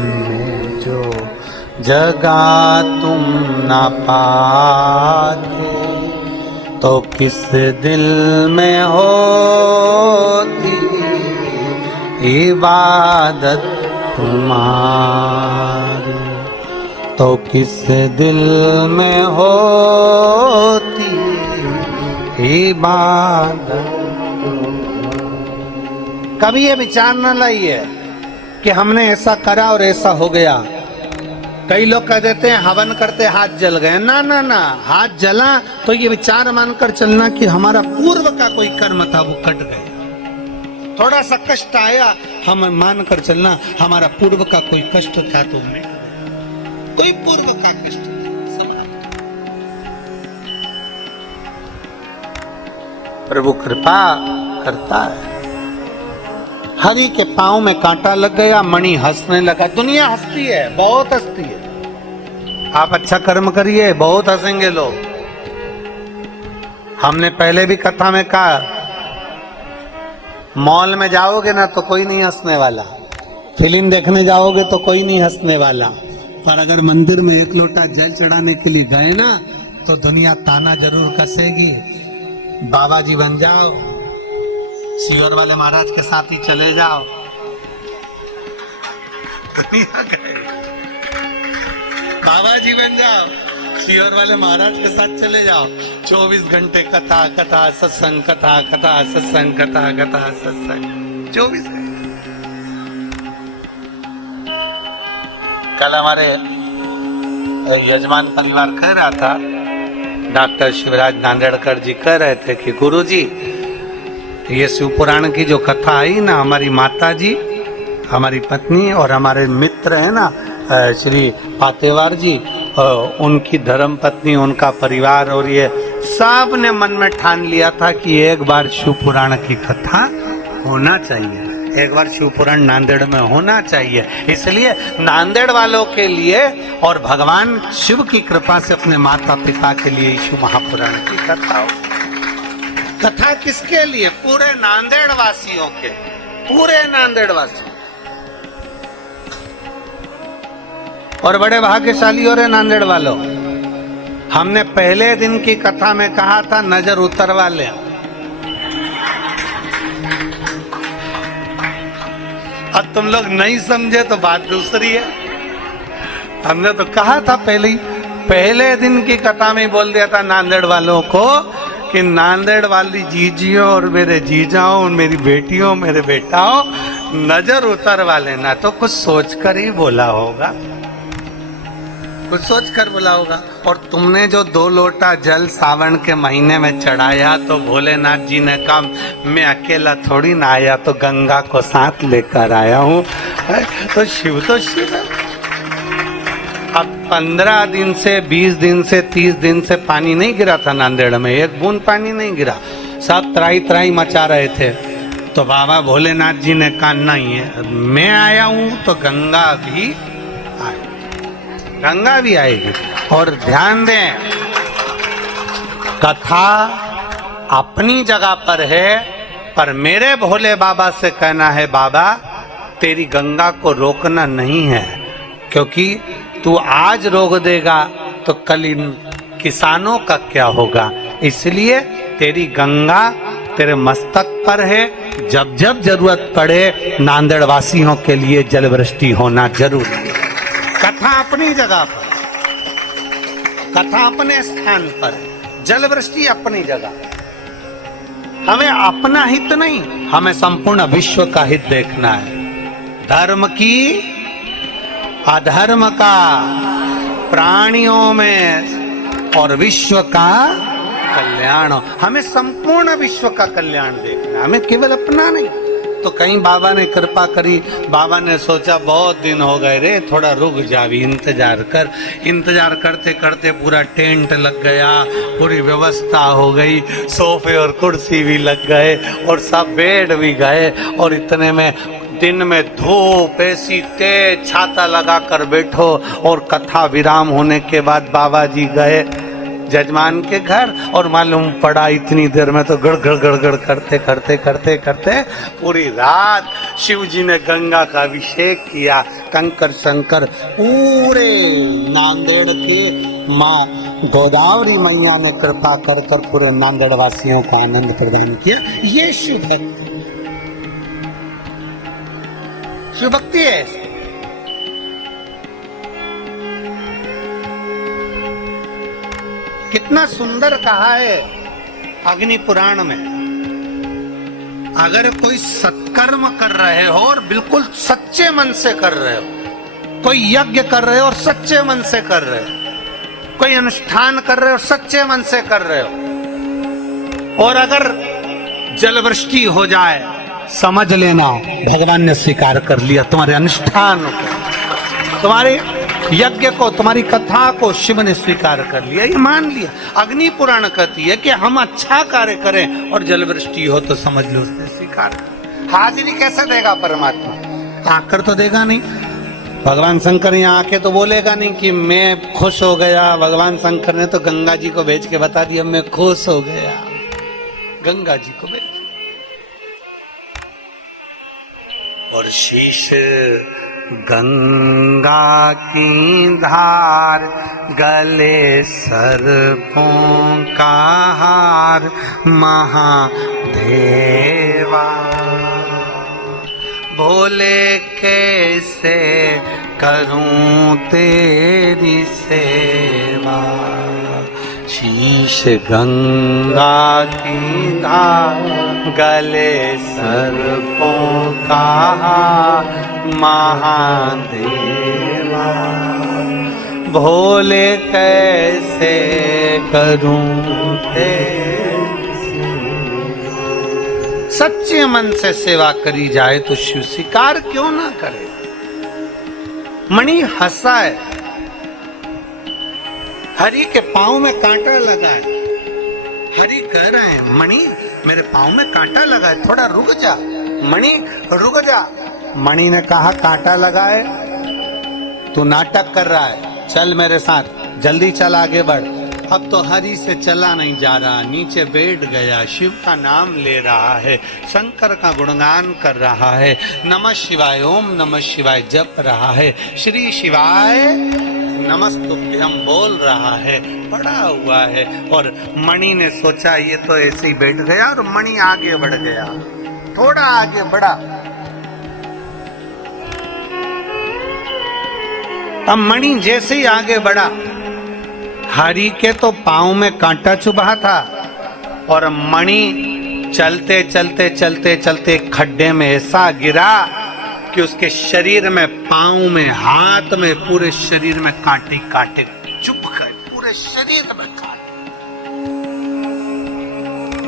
में जो जगह तुम न पाते तो किस दिल में होती इबादत तुम्हारी, तो किस दिल में होती इबादत। कभी ये विचार न लाइए कि हमने ऐसा करा और ऐसा हो गया। कई लोग कह देते हैं हवन करते हाथ जल गए, ना ना ना, हाथ जला तो ये विचार मानकर चलना कि हमारा पूर्व का कोई कर्म था वो कट गया। थोड़ा सा कष्ट आया, हम मानकर चलना हमारा पूर्व का कोई कष्ट था तो मिट गया, कोई पूर्व का कष्ट था। प्रभु कृपा करता है। हरि के पांव में कांटा लग गया, मणि हंसने लगा। दुनिया हंसती है, बहुत हंसती है। आप अच्छा कर्म करिए, बहुत हंसेंगे लोग। हमने पहले भी कथा में कहा, मॉल में जाओगे ना तो कोई नहीं हंसने वाला, फिल्म देखने जाओगे तो कोई नहीं हंसने वाला, पर अगर मंदिर में एक लोटा जल चढ़ाने के लिए गए ना तो दुनिया ताना जरूर कसेगी, बाबा जी बन जाओ, सीवर वाले महाराज के साथ ही चले जाओ। दुनिया गए, बाबा जी बन जाओ, सीवर वाले महाराज के साथ चले जाओ। 24 घंटे कथा कथा सत्संग, कथा कथा सत्संग, कथा कथा सत्संग, 24 घंटे। कल हमारे यजमान परिवार कह रहा था, डॉक्टर शिवराज नांदेड़कर जी कह रहे थे कि गुरुजी ये शिव पुराण की जो कथा आई ना, हमारी माता जी, हमारी पत्नी और हमारे मित्र है ना श्री पातेवार जी, उनकी धर्म पत्नी, उनका परिवार और ये सब ने मन में ठान लिया था कि एक बार शिव पुराण की कथा होना चाहिए, एक बार शिव पुराण नांदेड़ में होना चाहिए। इसलिए नांदेड़ वालों के लिए और भगवान शिव की कृपा से अपने माता पिता के लिए शिव महापुराण की कथा हो। कथा किसके लिए? पूरे नांदेड़ वासियों के, पूरे नांदेड़ वासियों। और बड़े भाग्यशाली हो रहे नांदेड़ वालों, हमने पहले दिन की कथा में कहा था नजर उतरवा ले। अब तुम लोग नहीं समझे तो बात दूसरी है। हमने तो कहा था पहले दिन की कथा में बोल दिया था नांदेड़ वालों को कि नांदेड़ वाली जीजियों और मेरे जीजाओं, मेरी बेटियों, मेरे बेटाओं, नजर उतरवा लेना। तो कुछ सोचकर ही बोला होगा, कुछ सोच कर बोला होगा। और तुमने जो 2 लोटा जल सावन के महीने में चढ़ाया तो भोलेनाथ जी ने कहा मैं अकेला थोड़ी ना आया, तो गंगा को साथ लेकर आया हूँ। तो शिव तो शिव है। अब 15 दिन से 20 दिन से 30 दिन से पानी नहीं गिरा था नांदेड़ में, एक बूंद पानी नहीं गिरा, सब त्राई त्राई मचा रहे थे। तो बाबा भोलेनाथ जी ने कहा नहीं है, मैं आया हूँ तो गंगा भी आएगी, गंगा भी आएगी। और ध्यान दें, कथा अपनी जगह पर है, पर मेरे भोले बाबा से कहना है बाबा तेरी गंगा को रोकना नहीं है, क्योंकि तू आज रोक देगा तो कल इन किसानों का क्या होगा। इसलिए तेरी गंगा तेरे मस्तक पर है, जब जब जरूरत पड़े नांदेड़ वासियों के लिए जलवृष्टि होना जरूर है। कथा अपनी जगह पर, कथा अपने स्थान पर, जलवृष्टि अपनी जगह। हमें अपना हित नहीं, हमें संपूर्ण विश्व का हित देखना है। धर्म की, अधर्म का, प्राणियों में और विश्व का कल्याण। हमें संपूर्ण विश्व का कल्याण देखना, हमें केवल अपना नहीं। तो कहीं बाबा ने कृपा करी, बाबा ने सोचा बहुत दिन हो गए रे, थोड़ा रुक जावी, इंतजार कर। इंतजार करते करते पूरा टेंट लग गया, पूरी व्यवस्था हो गई, सोफे और कुर्सी भी लग गए और सब बेड भी गए। और इतने में दिन में धूप ऐसी तेज, छाता लगा कर बैठो। और कथा विराम होने के बाद बाबा जी गए जजमान के घर, और मालूम पड़ा इतनी देर में तो गड़ गड़ गड़ गड़ करते करते करते करते पूरी रात शिव जी ने गंगा का अभिषेक किया। कंकर शंकर पूरे नांदेड़ के माँ गोदावरी मैया ने कृपा कर कर पूरे नांदेड़ वासियों का आनंद प्रदान किया। ये शिव भक्ति, शिव भक्ति है। कितना सुंदर कहा है अग्नि पुराण में, अगर कोई सत्कर्म कर रहे हो और बिल्कुल सच्चे मन से कर रहे हो, कोई यज्ञ कर रहे हो और सच्चे मन से कर रहे हो, कोई अनुष्ठान कर रहे हो सच्चे मन से कर रहे हो, और अगर जलवृष्टि हो जाए, समझ लेना भगवान ने स्वीकार कर लिया तुम्हारे अनुष्ठान को, तुम्हारे यज्ञ को, तुम्हारी कथा को शिव ने स्वीकार कर लिया, ये मान लिया। अग्नि पुराण कहती है कि हम अच्छा कार्य करें और जलवृष्टि हो तो समझ लो उसने स्वीकार कर। हाजिरी कैसे देगा परमात्मा? आकर तो देगा नहीं। भगवान शंकर यहाँ आके तो बोलेगा नहीं कि मैं खुश हो गया। भगवान शंकर ने तो गंगा जी को भेज के बता दिया मैं खुश हो गया, गंगा जी को भेज। और शीश गंगा की धार, गले सर्पों का हार, महादेवा। भोले कैसे करूं तेरी सेवा, शीश गंगा की धार, गले सर्पों का हार, महादेवा। भोले कैसे करूं तेरी सेवा। सच्चे मन से सेवा करी जाए तो शिव स्वीकार क्यों ना करे। मणि हंसा है, हरि के पांव में कांटा लगा है। हरि कह रहे हैं मणि मेरे पांव में कांटा लगा है, थोड़ा रुक जा। मणि रुक जा। मणि ने कहा कांटा लगा है, तू नाटक कर रहा है, चल मेरे साथ, जल्दी चल आगे बढ़। अब तो हरि से चला नहीं जा रहा, नीचे बैठ गया, शिव का नाम ले रहा है, शंकर का गुणगान कर रहा है, नमः शिवाय ओम नमः शिवाय जप रहा है, श्री शिवाय नमस्तुभ्यम बोल रहा है, पड़ा हुआ है। और मणि ने सोचा ये तो ऐसे ही बैठ गया, और मणि आगे बढ़ गया, थोड़ा आगे बढ़ा। अब मणि जैसे ही आगे बढ़ा, हरि के तो पांव में कांटा चुभा था, और मणि चलते चलते चलते चलते खड्डे में ऐसा गिरा कि उसके शरीर में, पांव में, हाथ में, पूरे शरीर में कांटे कांटे चुभ गए, पूरे शरीर में कांटे,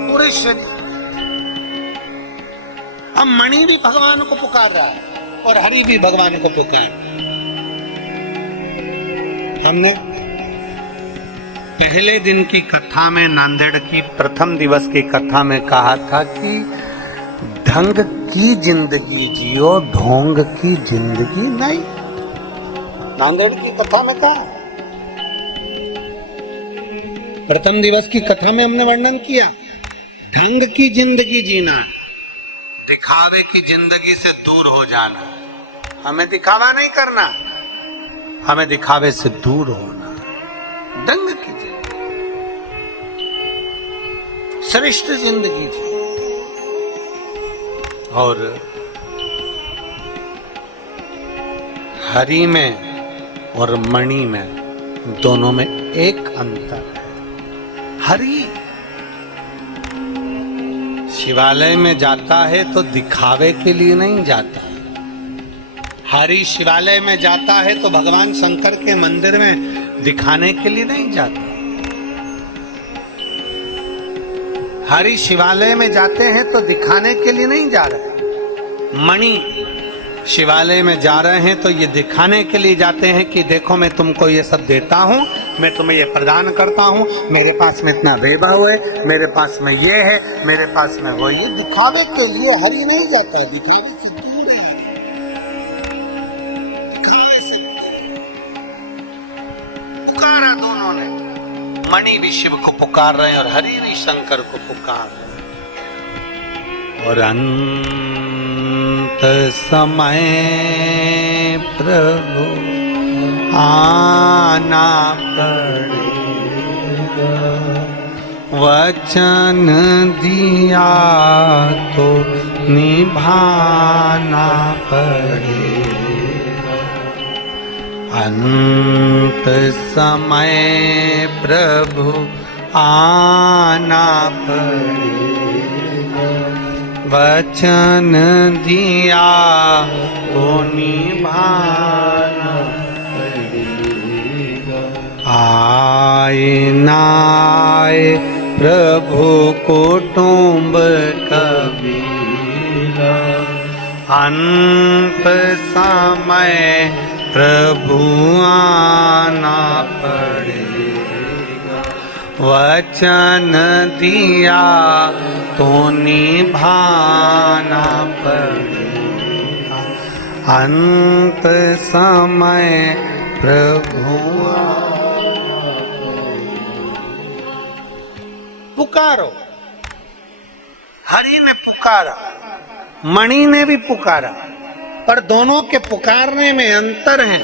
पूरे शरीर। अब मणि भी भगवान को पुकार रहा है और हरि भी भगवान को पुकार। हमने पहले दिन की कथा में, नांदेड़ की प्रथम दिवस की कथा में कहा था कि ढंग की जिंदगी जियो, ढोंग की जिंदगी नहीं। नांदेड़ की कथा में कहा, प्रथम दिवस की कथा में हमने वर्णन किया, ढंग की जिंदगी जीना, दिखावे की जिंदगी से दूर हो जाना। हमें दिखावा नहीं करना, हमें दिखावे से दूर होना, ढंग की जिंदगी, श्रेष्ठ जिंदगी जी। और हरि में और मणि में, दोनों में एक अंतर है। हरि शिवालय में जाता है तो दिखावे के लिए नहीं जाता है। हरि शिवालय में जाता है तो भगवान शंकर के मंदिर में दिखाने के लिए नहीं जाता। हरि शिवालय में जाते हैं तो दिखाने के लिए नहीं जा रहे। मणि शिवालय में जा रहे हैं तो ये दिखाने के लिए जाते हैं कि देखो मैं तुमको ये सब देता हूं, मैं तुम्हें ये प्रदान करता हूं, मेरे पास में इतना वैभव है, मेरे पास में ये है, मेरे पास में वो। ये दिखावे के लिए हरि नहीं जाता है, दिखावे से दूर है, दिखावे से पुकारा दोनों ने। मणि भी शिव को पुकार रहे हैं और हरि भी शंकर को पुकार रहे हैं। और अंत समय प्रभु आना पड़ेगा, वचन दिया तो निभाना पड़ेगा। अंत समय प्रभु आना पड़ेगा, वचन दिया तो निभाना पड़ेगा। आए ना आए प्रभु कुटुंब कबीरा, अंत समय प्रभु आना पड़ेगा, वचन दिया तो निभाना पड़ेगा। अंत समय प्रभु पुकारो। हरि ने पुकारा, मणि ने भी पुकारा, पर दोनों के पुकारने में अंतर है।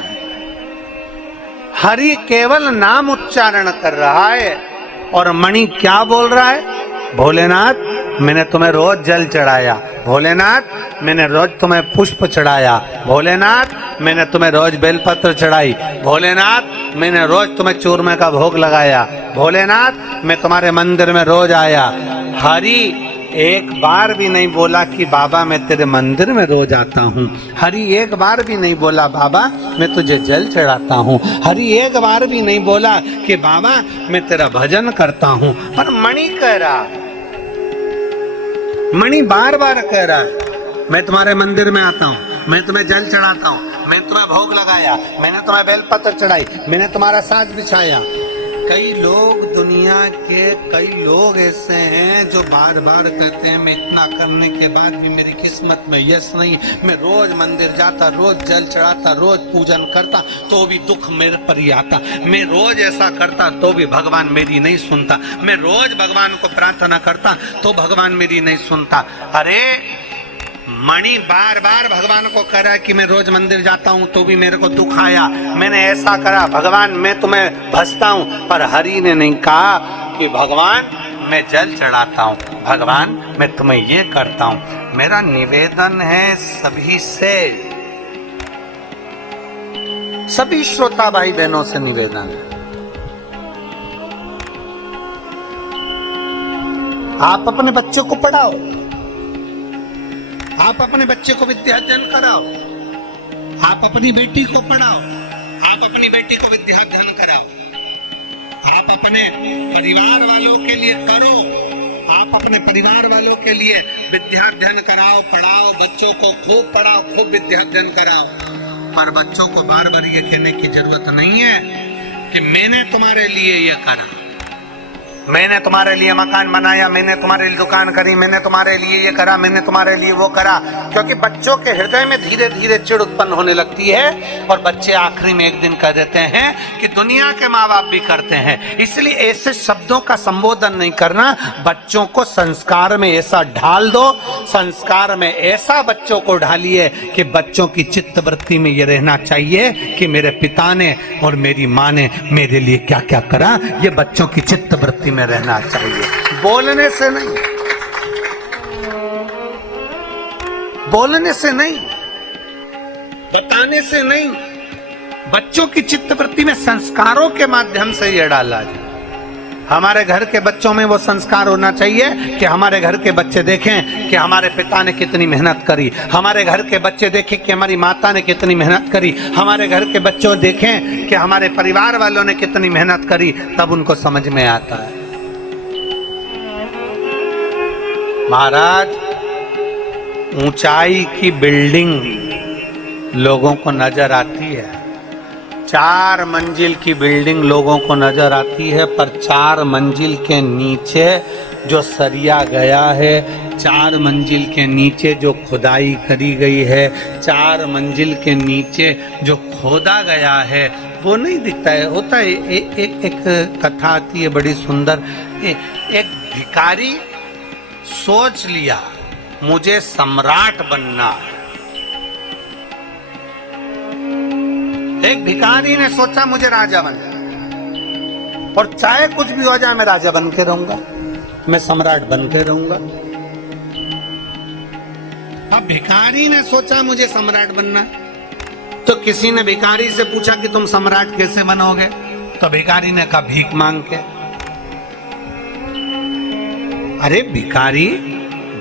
हरि केवल नाम उच्चारण कर रहा है और मणि क्या बोल रहा है? भोलेनाथ मैंने तुम्हें रोज जल चढ़ाया, भोलेनाथ मैंने रोज तुम्हें पुष्प चढ़ाया, भोलेनाथ मैंने तुम्हें रोज बेलपत्र चढ़ाई, भोलेनाथ मैंने रोज तुम्हें चूरमे का भोग लगाया, भोलेनाथ मैं तुम्हारे मंदिर में रोज आया। हरि एक बार भी नहीं बोला कि बाबा मैं तेरे मंदिर में रोज आता हूँ। हरि एक बार भी नहीं बोला बाबा मैं तुझे जल चढ़ाता हूँ। हरि एक बार भी नहीं बोला कि बाबा मैं तेरा भजन करता हूँ। पर मणि कह रहा, मणि बार बार कह रहा है मैं तुम्हारे मंदिर में आता हूँ, मैं तुम्हें जल चढ़ाता हूँ, मैंने तुम्हें भोग लगाया, मैंने तुम्हें बेलपत्र चढ़ाई, मैंने तुम्हारा साज बिछाया। कई लोग दुनिया के कई लोग ऐसे हैं जो बार बार कहते हैं मैं इतना करने के बाद भी मेरी किस्मत में यश नहीं, मैं रोज मंदिर जाता, रोज जल चढ़ाता, रोज पूजन करता तो भी दुख मेरे पर ही आता, मैं रोज ऐसा करता तो भी भगवान मेरी नहीं सुनता, मैं रोज भगवान को प्रार्थना करता तो भगवान मेरी नहीं सुनता। अरे मणि बार बार भगवान को कह रहा है कि मैं रोज मंदिर जाता हूं तो भी मेरे को दुख आया, मैंने ऐसा करा भगवान मैं तुम्हें भजता हूं। पर हरि ने नहीं कहा कि भगवान मैं जल चढ़ाता हूं, भगवान मैं तुम्हें ये करता हूं। मेरा निवेदन है सभी से, सभी श्रोता भाई बहनों से निवेदन है, आप अपने बच्चे को पढ़ाओ, आप अपने बच्चे को विद्याध्ययन कराओ, आप अपनी बेटी को पढ़ाओ, आप अपनी बेटी को विद्याध्ययन कराओ, आप अपने परिवार वालों के लिए करो, आप अपने परिवार वालों के लिए विद्याध्ययन कराओ, पढ़ाओ, बच्चों को खूब पढ़ाओ, खूब विद्याध्ययन कराओ। पर बच्चों को बार बार ये कहने की जरूरत नहीं है कि मैंने तुम्हारे लिए ये करा, मैंने तुम्हारे लिए मकान बनाया, मैंने तुम्हारे लिए दुकान करी, मैंने तुम्हारे लिए ये करा, मैंने तुम्हारे लिए वो करा। क्योंकि बच्चों के हृदय में धीरे धीरे चिढ़ उत्पन्न होने लगती है और बच्चे आखिरी में एक दिन कह देते हैं कि दुनिया के माँ बाप भी करते हैं। इसलिए ऐसे शब्दों का संबोधन नहीं करना, बच्चों को संस्कार में ऐसा ढाल दो, संस्कार में ऐसा बच्चों को ढालिए कि बच्चों की चित्त वृत्ति में ये रहना चाहिए कि मेरे पिता ने और मेरी माँ ने मेरे लिए क्या क्या करा, ये बच्चों की चित्त वृत्ति में रहना चाहिए। बोलने से नहीं, बोलने से नहीं, बताने से नहीं, बच्चों की चित्तवृत्ति में संस्कारों के माध्यम से यह डाला जाए। हमारे घर के बच्चों में वो संस्कार होना चाहिए कि हमारे घर के बच्चे देखें कि हमारे पिता ने कितनी मेहनत करी, हमारे घर के बच्चे देखें कि हमारी माता ने कितनी मेहनत करी, हमारे घर के बच्चों देखें कि हमारे परिवार वालों ने कितनी मेहनत करी, तब उनको समझ में आता है। महाराज, ऊंचाई की बिल्डिंग लोगों को नजर आती है, 4 मंजिल की बिल्डिंग लोगों को नजर आती है, पर 4 मंजिल के नीचे जो सरिया गया है, 4 मंजिल के नीचे जो खुदाई करी गई है, 4 मंजिल के नीचे जो खोदा गया है, वो नहीं दिखता है। होता है एक कथा आती है बड़ी सुंदर। एक भिखारी सोच लिया मुझे सम्राट बनना है। एक भिखारी ने सोचा मुझे राजा बनना, और चाहे कुछ भी हो जाए मैं राजा बन के रहूंगा, मैं सम्राट बन के रहूंगा। अब भिखारी ने सोचा मुझे सम्राट बनना, तो किसी ने भिखारी से पूछा कि तुम सम्राट कैसे बनोगे? तो भिखारी ने कहा भीख मांग के। अरे भिखारी,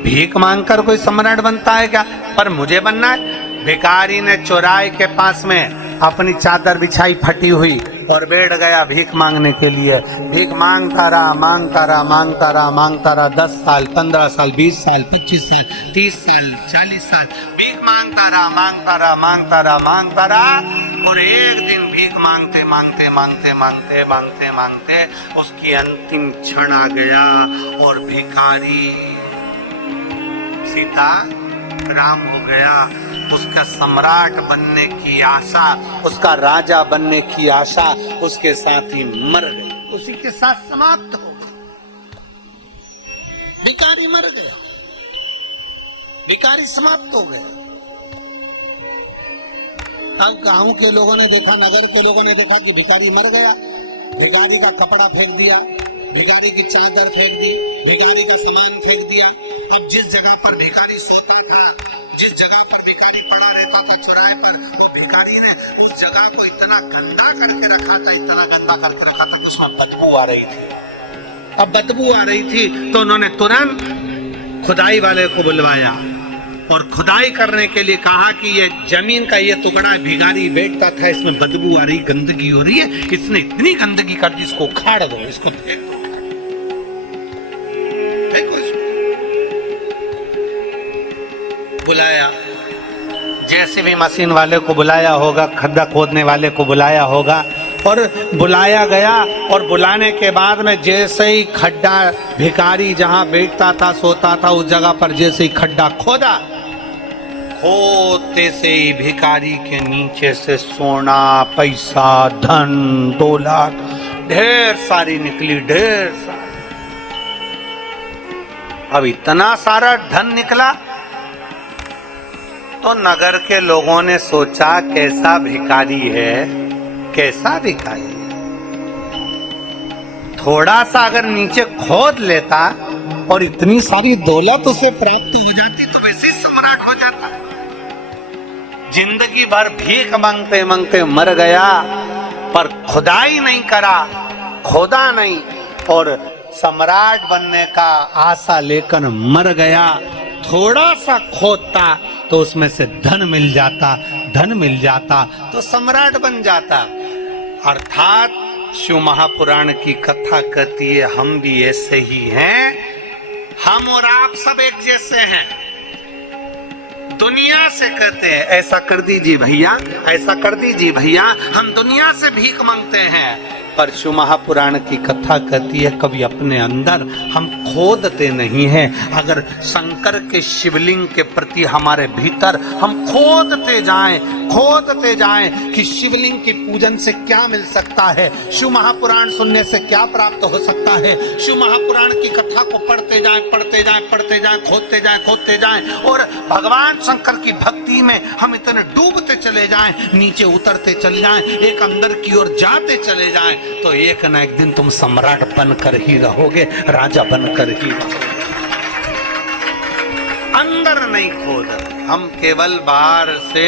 भीख मांगकर कोई सम्राट बनता है क्या? पर मुझे बनना है। भिखारी ने चौराहे के पास में अपनी चादर बिछाई फटी हुई और बैठ गया भीख मांगने के लिए। भीख मांगता रहा, मांगता रहा, मांगता रहा, मांगता रहा। 10 साल, 15 साल, 20 साल, 25 साल, 30 साल, 40 साल भीख मांगता रहा, मांगता रहा, मांगता रहा, मांगता रहा। और एक दिन भीख मांगते मांगते मांगते मांगते मांगते मांगते उसकी अंतिम क्षण आ गया और भिखारी सीता राम हो गया। उसका सम्राट बनने की आशा, उसका राजा बनने की आशा उसके साथ ही मर गई, उसी के साथ समाप्त हो गई। भिखारी मर गया, भिखारी समाप्त हो गया। अब गांव के लोगों ने देखा, नगर के लोगों ने देखा कि भिखारी मर गया, भिखारी का कपड़ा फेंक दिया, भिखारी की चादर फेंक दी, भिखारी का सामान फेंक दिया। अब जिस जगह पर भिखारी सोता था, जिस जगह पर भिखारी पड़ा रहता था चौराहे पर, वो भिखारी ने उस जगह को इतना गंदा करके रखा था, इतना गंदा करके रखा था कि उसमें बदबू आ रही थी। अब बदबू आ रही थी तो उन्होंने तुरंत खुदाई वाले को बुलवाया और खुदाई करने के लिए कहा कि ये जमीन का ये टुकड़ा भिखारी बैठता था, इसमें बदबू आ रही, गंदगी हो रही है, इसने इतनी गंदगी कर दी, इसको उखाड़ दो, इसको फेंक दो, फेंको इसको। बुलाया, जेसीबी मशीन वाले को बुलाया होगा, खड्डा खोदने वाले को बुलाया होगा और बुलाया गया। और बुलाने के बाद में जैसे ही खड्डा, भिखारी जहां बैठता था, सोता था, उस जगह पर जैसे ही खड्डा खोदा, खोदते से ही भिखारी के नीचे से सोना, पैसा, धन, दौलत ढेर सारी निकली, ढेर सारी। अब इतना सारा धन निकला तो नगर के लोगों ने सोचा कैसा भिखारी है, कैसा भिखारी है। थोड़ा सा अगर नीचे खोद लेता और इतनी सारी दौलत उसे प्राप्त हो जाती तो वैसे ही सम्राट हो जाता। जिंदगी भर भीख मांगते मांगते मर गया, पर खुदाई नहीं करा, खोदा नहीं और सम्राट बनने का आशा लेकर मर गया। थोड़ा सा खोदता तो उसमें से धन मिल जाता, धन मिल जाता तो सम्राट बन जाता। अर्थात शिव महापुराण की कथा कहती है हम भी ऐसे ही हैं, हम और आप सब एक जैसे हैं। दुनिया से कहते हैं ऐसा कर दीजिए भैया, ऐसा कर दीजिए भैया, हम दुनिया से भीख मांगते हैं, पर शिव महापुराण की कथा कहती है कभी अपने अंदर हम खोदते नहीं हैं। अगर शंकर के शिवलिंग के प्रति हमारे भीतर हम खोदते जाएं कि शिवलिंग की पूजन से क्या मिल सकता है, शिव महापुराण सुनने से क्या प्राप्त हो सकता है, शिव महापुराण की कथा को पढ़ते जाएं, खोदते जाएं और भगवान शंकर की भक्ति में हम इतने डूबते चले जाएं, नीचे उतरते चले जाएं, एक अंदर की ओर जाते चले जाएं, तो एक न एक दिन तुम सम्राट बनकर ही रहोगे, राजा बनकर ही रहोगे। अंदर नहीं खोद रहे, हम केवल बाहर से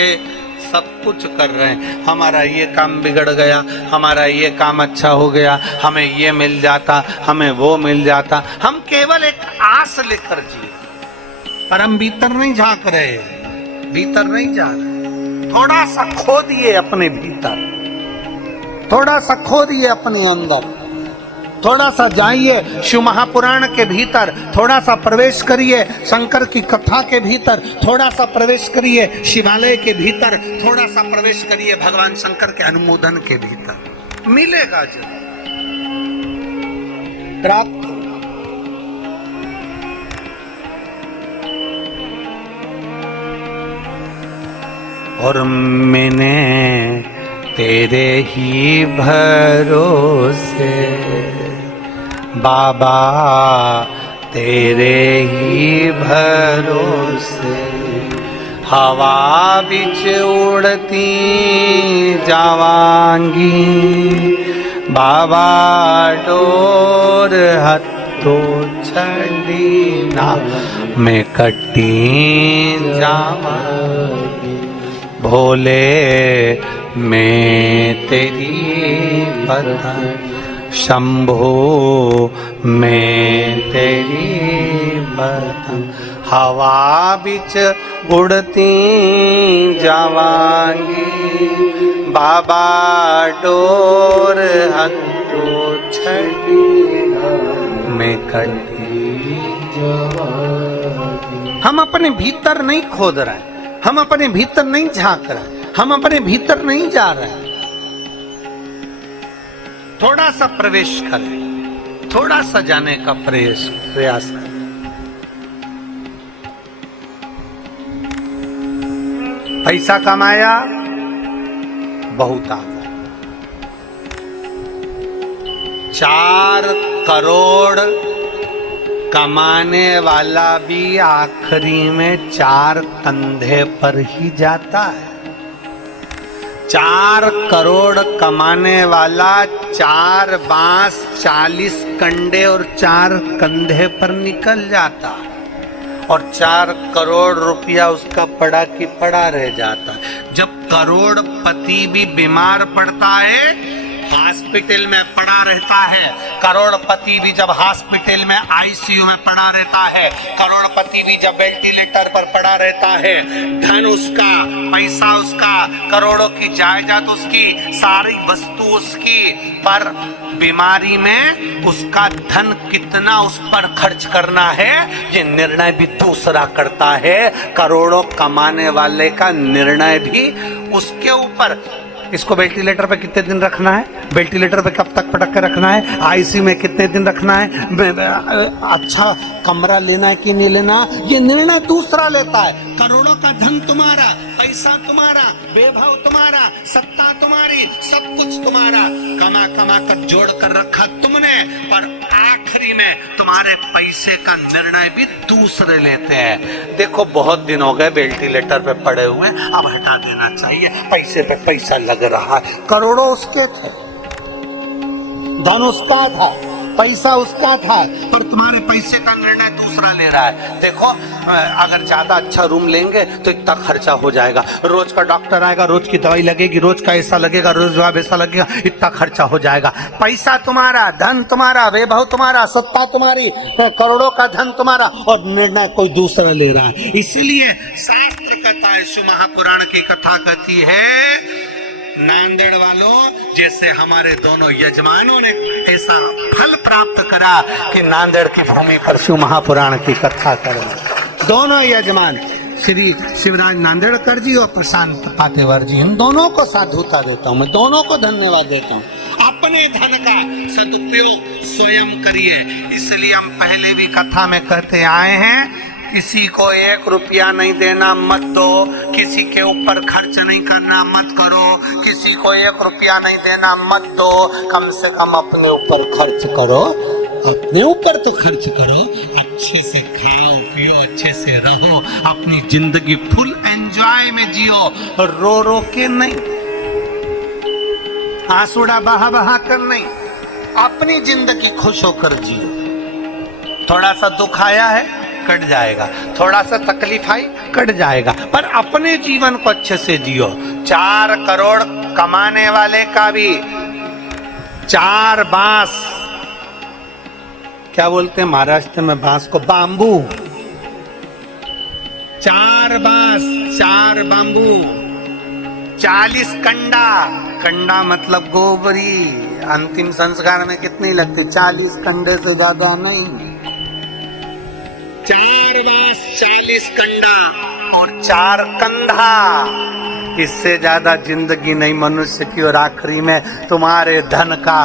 सब कुछ कर रहे हैं। हमारा ये काम बिगड़ गया, हमारा ये काम अच्छा हो गया, हमें ये मिल जाता, हमें वो मिल जाता। हम केवल एक आस लेकर जिए, पर हम भीतर नहीं झांक रहे, भीतर नहीं जा रहे। थोड़ा सा खोदिए अपने भीतर, थोड़ा सा खोदिए अपने अंदर, थोड़ा सा जाइए शिव महापुराण के भीतर, थोड़ा सा प्रवेश करिए शंकर की कथा के भीतर, थोड़ा सा प्रवेश करिए शिवालय के भीतर, थोड़ा सा प्रवेश करिए भगवान शंकर के अनुमोदन के भीतर, मिलेगा जरूर, प्राप्त। और मैंने तेरे ही भरोसे बाबा, तेरे ही भरोसे हवा बिच उड़ती जावांगी, बाबा डोर हथों छड़ी ना मैं कटी जावांगी, भोले मैं तेरी पतंग, शंभो मैं तेरी पतंग, हवा बिच उड़ती जावांगी, बाबा डोर हथों छड़ी मैं कटी जावांगी। हम अपने भीतर नहीं खोद रहे, हम अपने भीतर नहीं झांक रहे, हम अपने भीतर नहीं जा रहे। थोड़ा सा प्रवेश करें, थोड़ा सा जाने का प्रयास करें। पैसा कमाया, बहुत आ गया, 4 करोड़ कमाने वाला भी आखिरी में 4 कंधे पर ही जाता है। 4 करोड़ कमाने वाला 4 बांस 40 कंडे और 4 कंधे पर निकल जाता और 4 करोड़ रुपया उसका पड़ा की पड़ा रह जाता। जब करोड़पति भी बीमार पड़ता है, हॉस्पिटल में पड़ा रहता है, करोड़पति भी जब हॉस्पिटल में आईसीयू में पड़ा रहता है, करोड़पति भी जब वेंटिलेटर पर पड़ा रहता है, धन उसका, पैसा उसका, करोड़ों की जायदाद उसकी, सारी वस्तु उसकी, पर बीमारी में उसका धन कितना उस पर खर्च करना है ये निर्णय भी दूसरा करता है। करोड़ों कमाने वाले का निर्णय भी उसके ऊपर। इसको वेंटिलेटर पे कितने दिन रखना है, वेंटिलेटर पे कब तक पटक के रखना है, आईसीयू में कितने दिन रखना है, अच्छा कमरा लेना है कि नहीं लेना, ये निर्णय दूसरा लेता है। करोड़ों का धन तुम्हारा, पैसा तुम्हारा, वैभव तुम्हारा, सत्ता तुम्हारी, सब कुछ तुम्हारा, कमा कमा कर जोड़ कर रखा तुमने, पर आखिरी में तुम्हारे पैसे का निर्णय भी दूसरे लेते हैं। देखो बहुत दिन हो गए वेंटिलेटर पे पड़े हुए, अब हटा देना चाहिए, पैसे पे पैसा लग रहा है। करोड़ों उसके थे, धन उसका था, पैसा उसका था, पर तुम्हारे पैसे का निर्णय दूसरा ले रहा है। देखो अगर ज्यादा अच्छा रूम लेंगे तो इतना खर्चा हो जाएगा, रोज का डॉक्टर आएगा, रोज की दवाई लगेगी, रोज का ऐसा लगेगा, रोज वैसा लगेगा, इतना खर्चा हो जाएगा। पैसा तुम्हारा, धन तुम्हारा, वैभव तुम्हारा, सत्ता तुम्हारी, करोड़ों का धन तुम्हारा, और निर्णय कोई दूसरा ले रहा है। इसलिए शास्त्र कहता है, शिव महापुराण की कथा कहती है, नांदेड़ वालों जैसे हमारे दोनों यजमानों ने ऐसा फल प्राप्त करा कि नांदेड़ की भूमि पर शिव महापुराण की कथा करें। दोनों यजमान श्री शिवराज नांदेड़कर जी और प्रशांत पाटेवर जी, इन दोनों को साधुता देता हूँ, मैं दोनों को धन्यवाद देता हूँ। अपने धन का सदुपयोग स्वयं करिए। इसलिए हम पहले भी कथा में कहते आए हैं, किसी को 1 रुपया नहीं देना मत दो, किसी के ऊपर खर्च नहीं करना मत करो, किसी को 1 रुपया नहीं देना मत दो, कम से कम अपने ऊपर खर्च करो, अपने ऊपर तो खर्च करो, अच्छे से खाओ पियो, अच्छे से रहो, अपनी जिंदगी फुल एंजॉय में जियो, रो रो के नहीं, आंसुड़ा बहा बहा कर नहीं, अपनी जिंदगी खुश होकर जियो। थोड़ा सा दुख आया है कट जाएगा, थोड़ा सा तकलीफ आई कट जाएगा, पर अपने जीवन को अच्छे से जियो। 4 करोड़ कमाने वाले का भी 4 बांस, क्या बोलते हैं महाराष्ट्र में बांस को, बांबू, 4 बांस 4 बांबू, 40 कंडा, कंडा मतलब गोबरी, अंतिम संस्कार में कितनी लगती, 40 कंडे से ज्यादा नहीं, 4 बांस 40 कंडा और 4 कंधा, इससे ज्यादा जिंदगी नहीं मनुष्य की। और आखिरी में तुम्हारे धन का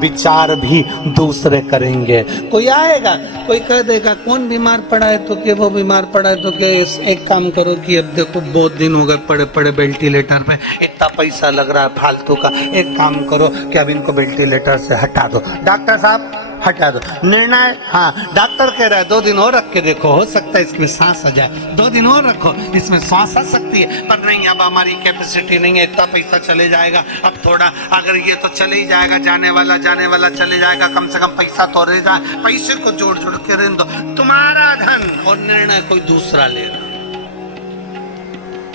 विचार भी दूसरे करेंगे। कोई आएगा, कोई कह देगा कौन बीमार पड़ा है तो क्या, वो बीमार पड़ा है तो क्या, एक काम करो कि अब देखो बहुत दिन हो गए पड़े पड़े वेंटिलेटर पे, इतना पैसा लग रहा है फालतू का, एक काम करो कि अब इनको वेंटिलेटर से हटा दो, डॉक्टर साहब हटा दो। निर्णय, हाँ डॉक्टर कह रहा है 2 दिन और रख के देखो, हो सकता है इसमें सांस आ जाए, 2 दिन और रखो, इसमें सांस आ सकती है, पर नहीं अब हमारी कैपेसिटी नहीं है, इतना पैसा चले जाएगा, अब थोड़ा अगर ये तो चले ही जाएगा, जाने वाला चले जाएगा, कम से कम पैसा तो रह जाए, पैसे को जोड़ जोड़ के रहने दो। तुम्हारा धन और निर्णय कोई दूसरा ले रहा,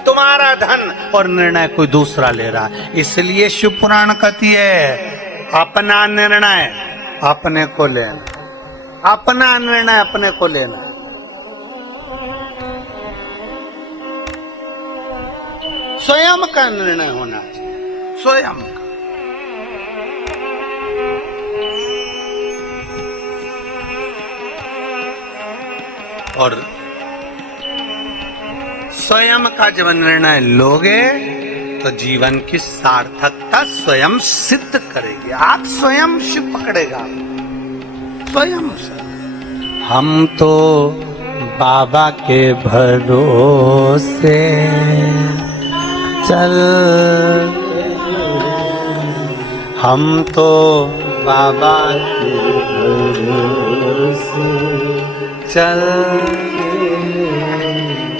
तुम्हारा धन और निर्णय कोई दूसरा ले रहा, इसलिए शिव पुराण कहती है अपना निर्णय अपने को लेना, अपना निर्णय अपने को लेना। स्वयं का निर्णय होना चाहिए, स्वयं का। और स्वयं का जब निर्णय लोगे तो जीवन की सार्थकता स्वयं सिद्ध करेगी, आप स्वयं शिव पकड़ेगा, स्वयं से। हम तो बाबा के भरोसे चल, हम तो बाबा के भरोसे चल,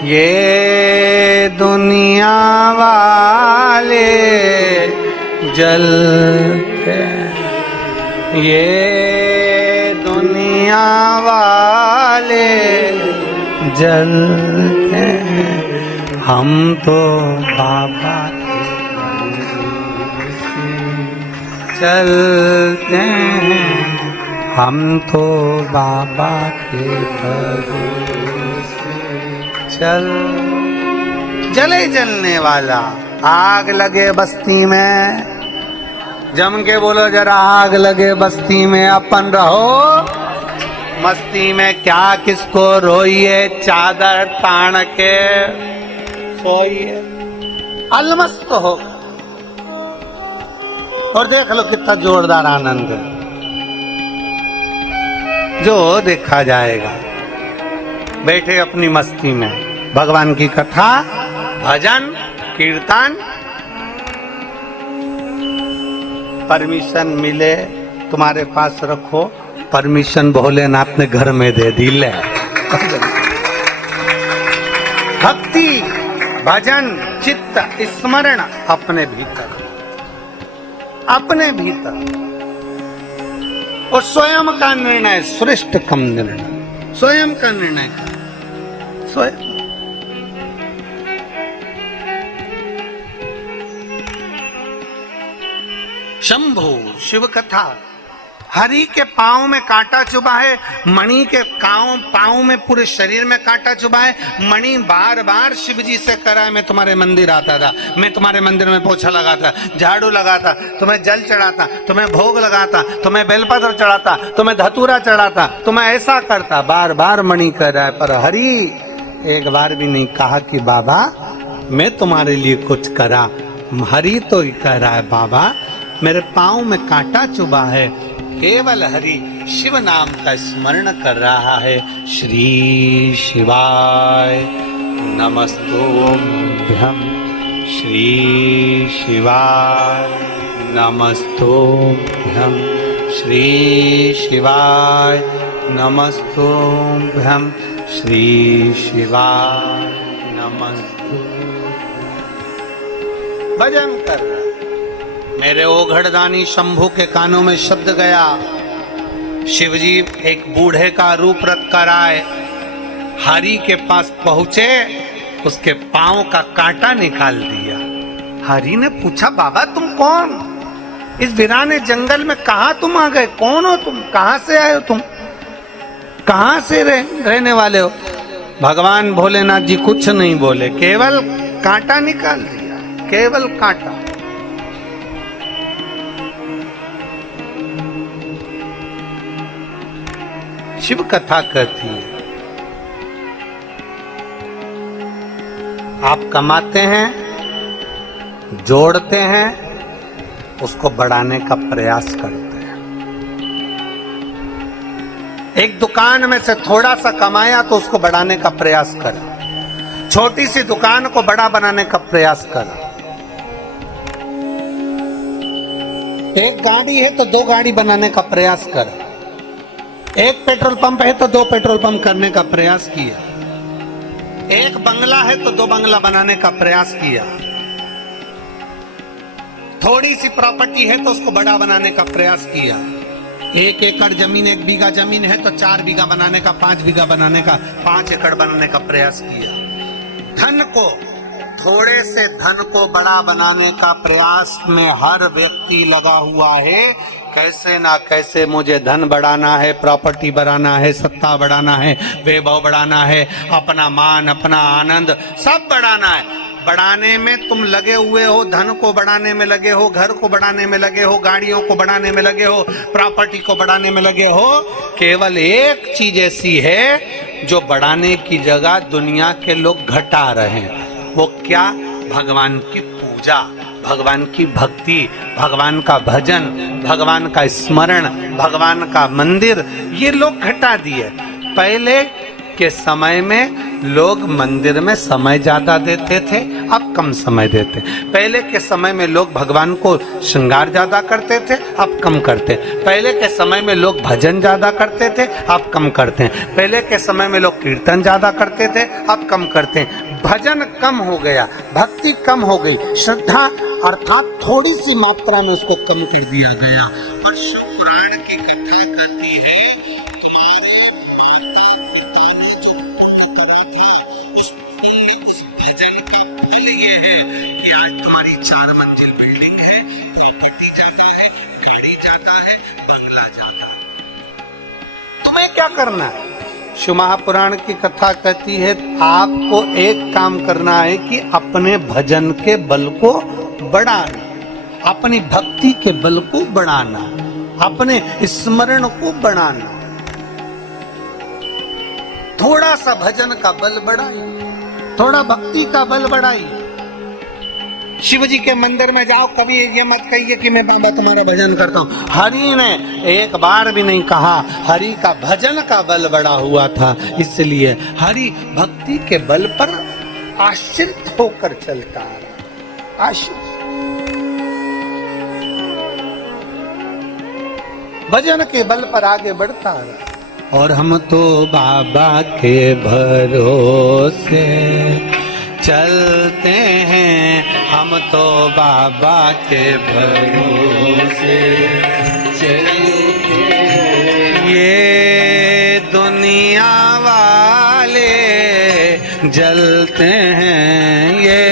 ये दुनिया वाले वाले जलते ये दुनिया वाले जलते हम तो बाबा चलते हैं हम तो बाबा के भरोसे चल जले जलने वाला आग लगे बस्ती में जम के बोलो जरा आग लगे बस्ती में अपन रहो मस्ती में क्या किसको रोइए चादर तान के सोइए अलमस्त हो और देख लो कितना जोरदार आनंद है जो देखा जाएगा बैठे अपनी मस्ती में भगवान की कथा भजन कीर्तन परमिशन मिले तुम्हारे पास रखो परमिशन भोलेनाथ ने घर में दे दी ले भक्ति भजन चित्त स्मरण अपने भीतर और स्वयं का निर्णय श्रेष्ठ कम निर्णय स्वयं का निर्णय स्वयं शंभु शिव कथा हरि के पांव में कांटा चुभा है मणि के पांव में पूरे शरीर में कांटा चुभा है मणि बार बार शिव जी से करा है मैं तुम्हारे मंदिर आता था मैं तुम्हारे मंदिर में पोछा लगाता झाड़ू लगाता तुम्हें जल चढ़ाता तुम्हें भोग लगाता तुम्हें बेलपत्र चढ़ाता तुम्हें धतूरा चढ़ाता तुम्हें ऐसा करता बार बार मणि कर रहा है पर हरि एक बार भी नहीं कहा कि बाबा मैं तुम्हारे लिए कुछ करा हरि तो ही कह रहा है बाबा मेरे पांव में कांटा चुभा है केवल हरि शिव नाम का स्मरण कर रहा है श्री शिवाय नमस्तुभ्यं श्री शिवाय नमस्तुभ्यं श्री शिवाय नमस्तुभ्यं श्री शिवाय नमस्तु भजन कर रहा मेरे ओघड़दानी शंभू के कानों में शब्द गया शिवजी एक बूढ़े का रूप रख कर आए हरि के पास पहुंचे उसके पांव का कांटा निकाल दिया हरि ने पूछा बाबा तुम कौन इस वीराने जंगल में कहा तुम आ गए कौन हो तुम कहां से आए हो तुम कहां से रहने वाले हो भगवान भोलेनाथ जी कुछ नहीं बोले केवल कांटा निकाल दिया केवल कांटा शिव कथा कहती है आप कमाते हैं जोड़ते हैं उसको बढ़ाने का प्रयास करते हैं एक दुकान में से थोड़ा सा कमाया तो उसको बढ़ाने का प्रयास करो छोटी सी दुकान को बड़ा बनाने का प्रयास करो एक गाड़ी है तो 2 गाड़ी बनाने का प्रयास करो एक पेट्रोल पंप है तो 2 पेट्रोल पंप करने का प्रयास किया एक बंगला है तो 2 बंगला बनाने का प्रयास किया थोड़ी सी प्रॉपर्टी है तो उसको बड़ा बनाने का प्रयास किया 1 एकड़ जमीन 1 बीघा जमीन है तो 4 बीघा बनाने का 5 बीघा बनाने का 5 एकड़ बनाने का प्रयास किया धन को थोड़े से धन को बड़ा बनाने का प्रयास में हर व्यक्ति लगा हुआ है कैसे ना कैसे मुझे धन बढ़ाना है प्रॉपर्टी बढ़ाना है सत्ता बढ़ाना है वैभव बढ़ाना है अपना मान अपना आनंद सब बढ़ाना है बढ़ाने में तुम लगे हुए हो धन को बढ़ाने में लगे हो घर को बढ़ाने में लगे हो गाड़ियों को बढ़ाने में लगे हो प्रॉपर्टी को बढ़ाने में लगे हो केवल एक चीज ऐसी है जो बढ़ाने की जगह दुनिया के लोग घटा रहे हैं वो क्या भगवान की पूजा भगवान की भक्ति भगवान का भजन भगवान का स्मरण भगवान का मंदिर ये लोग घटा दिए पहले के समय में लोग मंदिर में समय ज्यादा देते थे अब कम समय देते पहले के समय में लोग भगवान को श्रृंगार ज्यादा करते थे अब कम करते पहले के समय में लोग भजन ज्यादा करते थे अब कम करते हैं पहले के समय में लोग कीर्तन ज्यादा करते थे अब कम करते हैं भजन कम हो गया, भक्ति कम हो गई, श्रद्धा अर्थात थोड़ी सी मात्रा में उसको कम कर दिया गया। और शिव पुराण की कथा कहती है ये है कि आज तुम्हारी 4 मंजिल बिल्डिंग है, प्रॉपर्टी जाता है, गाड़ी जाता है, बंगला जाता है, तुम्हें क्या करना है? शिव महापुराण की कथा कहती है आपको एक काम करना है कि अपने भजन के बल को बढ़ाना, अपनी भक्ति के बल को बढ़ाना, अपने स्मरण को बढ़ाना। थोड़ा सा भजन का बल बढ़ाइए, थोड़ा भक्ति का बल बढ़ाइए। शिव जी के मंदिर में जाओ, कभी ये मत कहिए कि मैं बाबा तुम्हारा भजन करता हूँ। हरि ने एक बार भी नहीं कहा, हरि का भजन का बल बढ़ा हुआ था, इसलिए हरि भक्ति के बल पर आश्रित होकर चलता रहा, आश्रित। भजन के बल पर आगे बढ़ता रहा। और हम तो बाबा के भरोसे चलते हैं, हम तो बाबा के भरोसे चलते हैं। ये दुनिया वाले जलते हैं, ये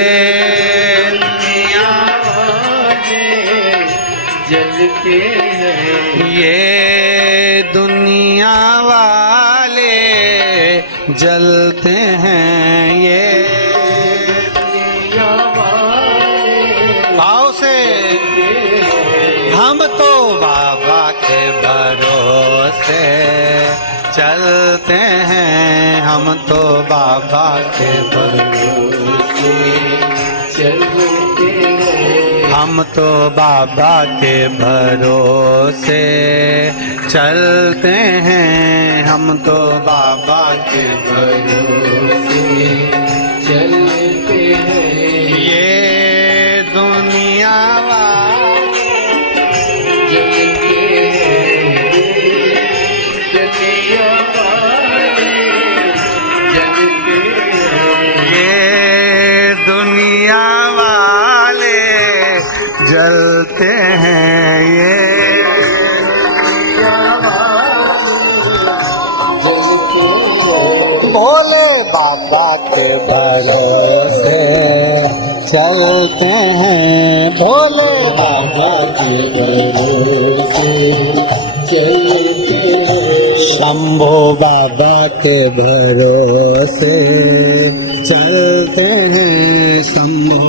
दुनिया वाले जलते हैं, ये दुनिया वाले जलते हैं, ये हम तो बाबा के भरोसे चलते हैं, हम तो बाबा के भरोसे चलते हैं, हम तो बाबा के भरोसे चलते हैं, हम तो बाबा के भरोसे चलते हैं। ये दुनिया जलते हैं, ये भोले बाबा के भरोसे चलते हैं, भोले बाबा के भरोसे चलते हैं, शंभो बाबा के भरोसे चलते हैं, शंभो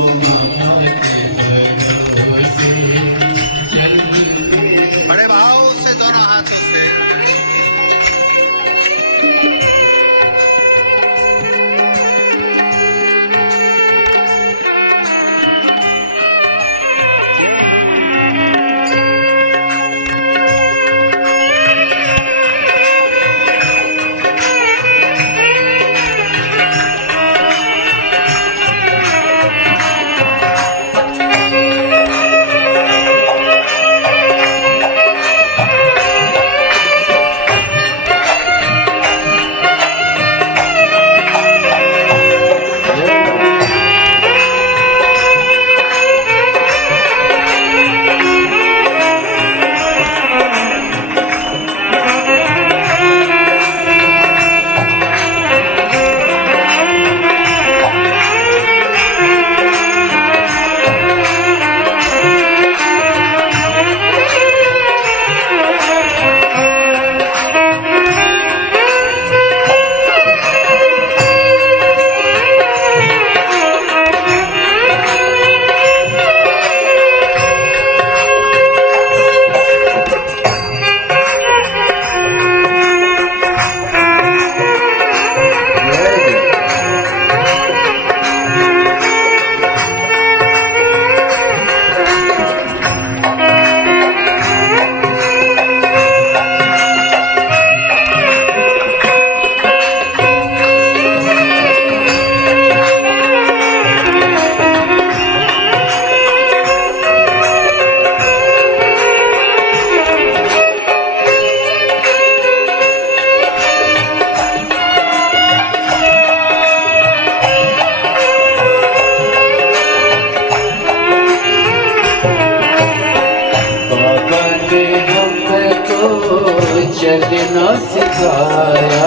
चलना सिखाया,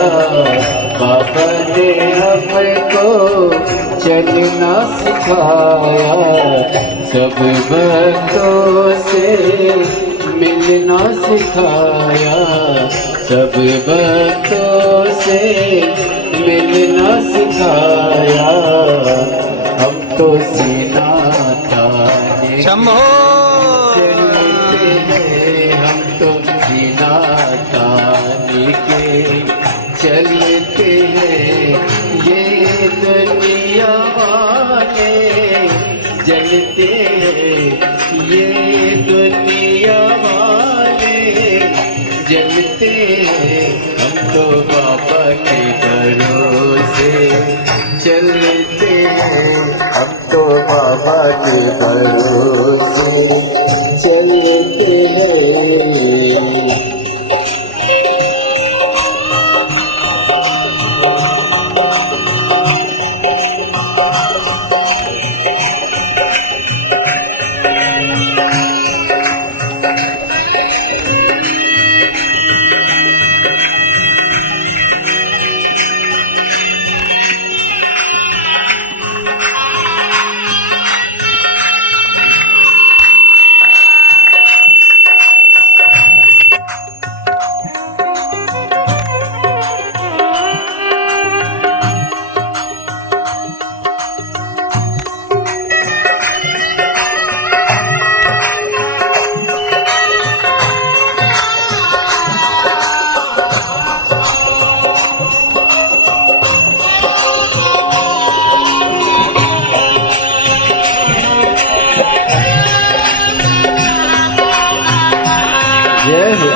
बाबा ने हमको चलना सिखाया, सब भक्तों से मिलना सिखाया, सब भक्तों से मिलना सिखाया, हम तो सीना ताने शंभो चलते हैं, हम तो सीना ताने के चलते हैं, ये दुनिया वाले जलते हैं, ये दुनिया वाले जलते हैं, हम तो बाबा के भरोसे चलते हैं, हम तो बाबा के भरोसे चलते हैं। जय हो।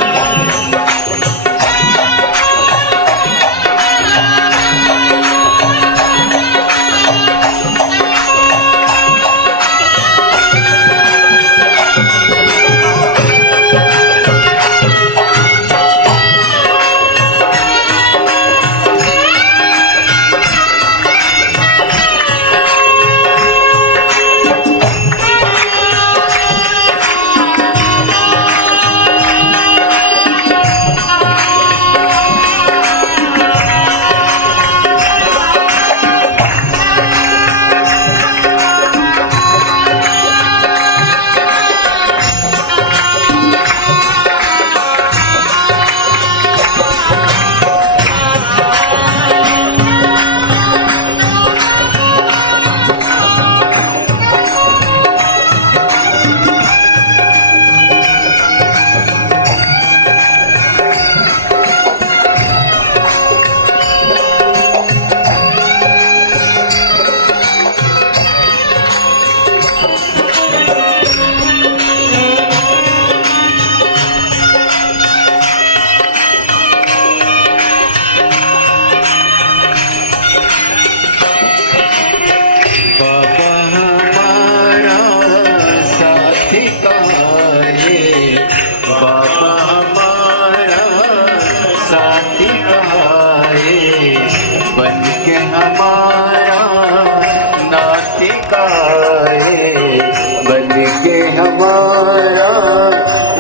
हमारा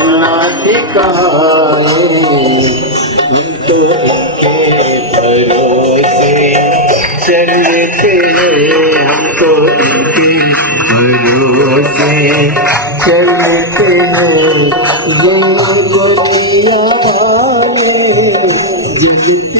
नाथ कहाए, हम तो इनके भरोसे चलते हैं, हम तो इनके भरोसे चलते हैं, ये दुनिया वाले जलते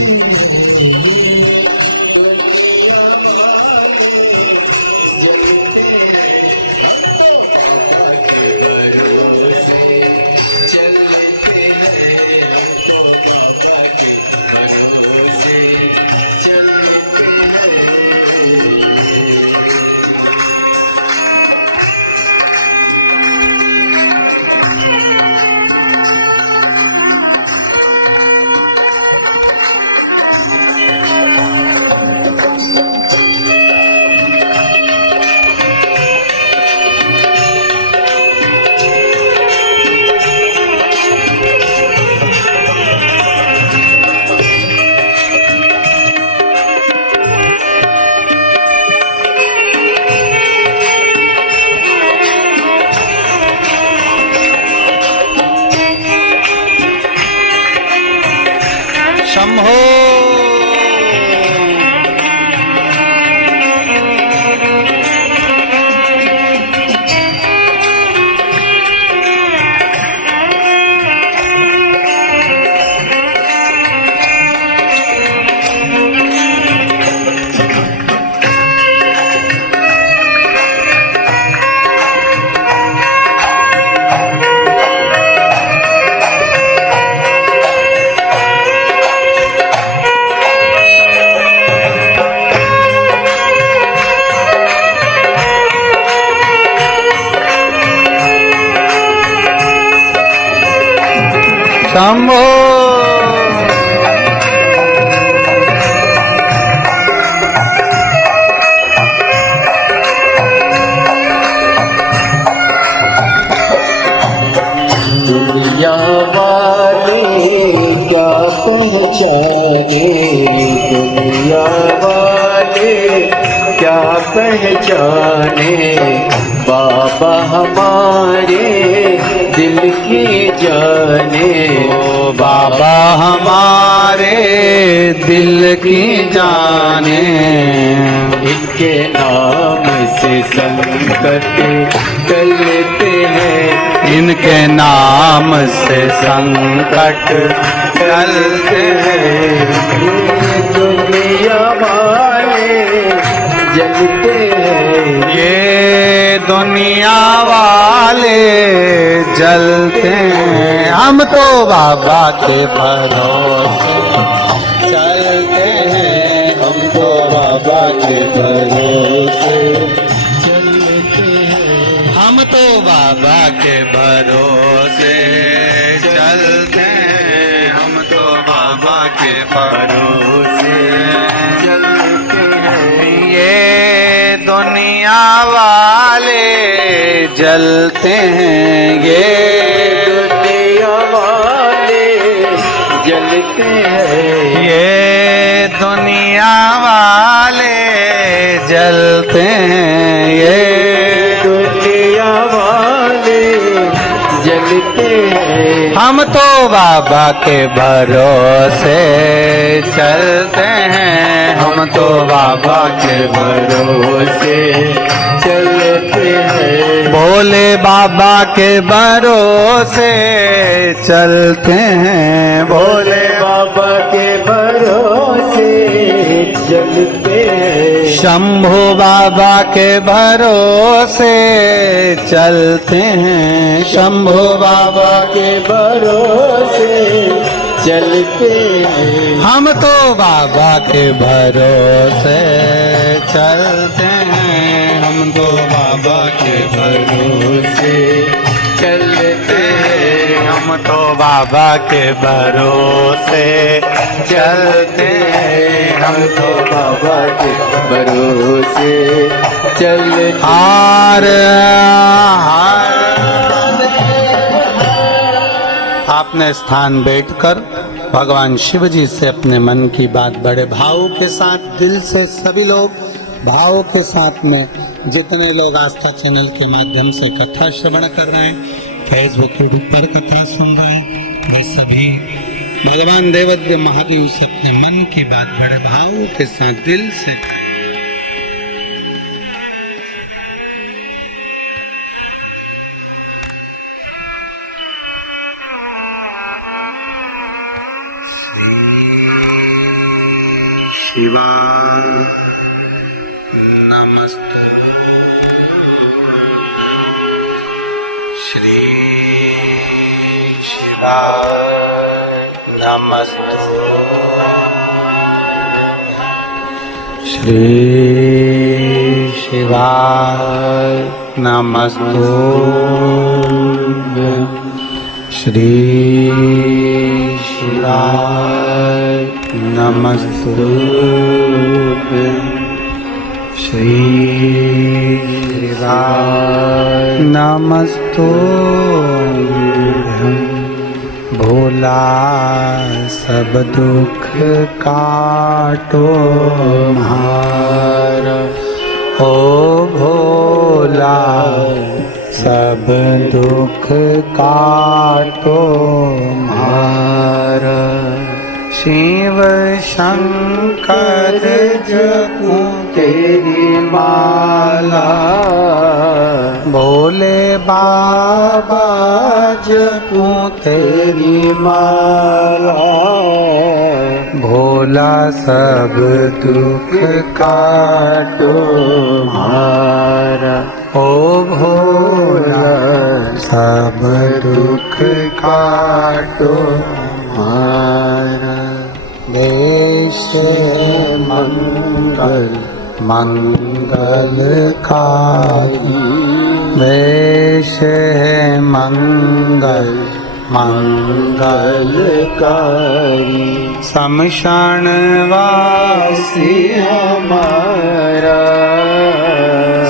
शंभो। दुनिया वाले क्या पहचाने, दुनिया वाले क्या पहचाने, बाबा हमारे दिल की जाने, ओ बाबा हमारे दिल की जाने। इनके नाम से संकट टलते हैं, इनके नाम से संकट टलते हैं। दुनिया वाले जलते हैं, ये दुनिया वाले जलते हैं। हम तो बाबा के भरोसे चलते हैं, हम तो बाबा के भरोसे चलते हैं, हम तो बाबा के भरोसे चलते हैं, हम तो बाबा के भरोसे चलते हैं। ये दुनिया वाले जलते हैं, ये दुनिया वाले जलते हैं, ये दुनिया वाले जलते हैं, ये दुनिया वाले जलते हैं। हम तो बाबा के भरोसे चलते हैं, हम तो बाबा के भरोसे चलते हैं, भोले बाबा के भरोसे चलते हैं, भोले बाबा के भरोसे चलते हैं, शंभू बाबा के भरोसे चलते हैं, शंभू बाबा के भरोसे चलते हैं। हम तो बाबा के भरोसे चलते हैं, हम तो बाबा के भरोसे चलते हैं, हम तो बाबा के भरोसे चलते हैं, हम तो बाबा के भरोसे चलते हार हार। आपने स्थान बैठकर भगवान शिव जी से अपने मन की बात बड़े भाव के साथ, दिल से सभी लोग भाव के साथ में, जितने लोग आस्था चैनल के माध्यम से कथा श्रवण कर रहे हैं, फेसबुक यूट्यूब पर कथा सुन रहे हैं, वे सभी भगवान देवदेव महादेव से अपने मन की बात बड़े भाव के साथ दिल से शिवा नमस्ते श्री शिवा नमस्ते श्री शिवा नमस्ते श्री शिवा नमस्ते श्री शिवाय नमस्ते। भोला सब दुख काटो म्हारा, ओ भोला सब दुख काटो म्हारा। शिव शंकर जपूं तेरी माला, भोले बाबा जपूं तेरी माला। भोला सब दुख काटो म्हारा, ओ भोला सब दुख काटो म्हारा। देश मंगल मंगलकारी, देश मंगल मंगलकारी शमशान वासी हमारा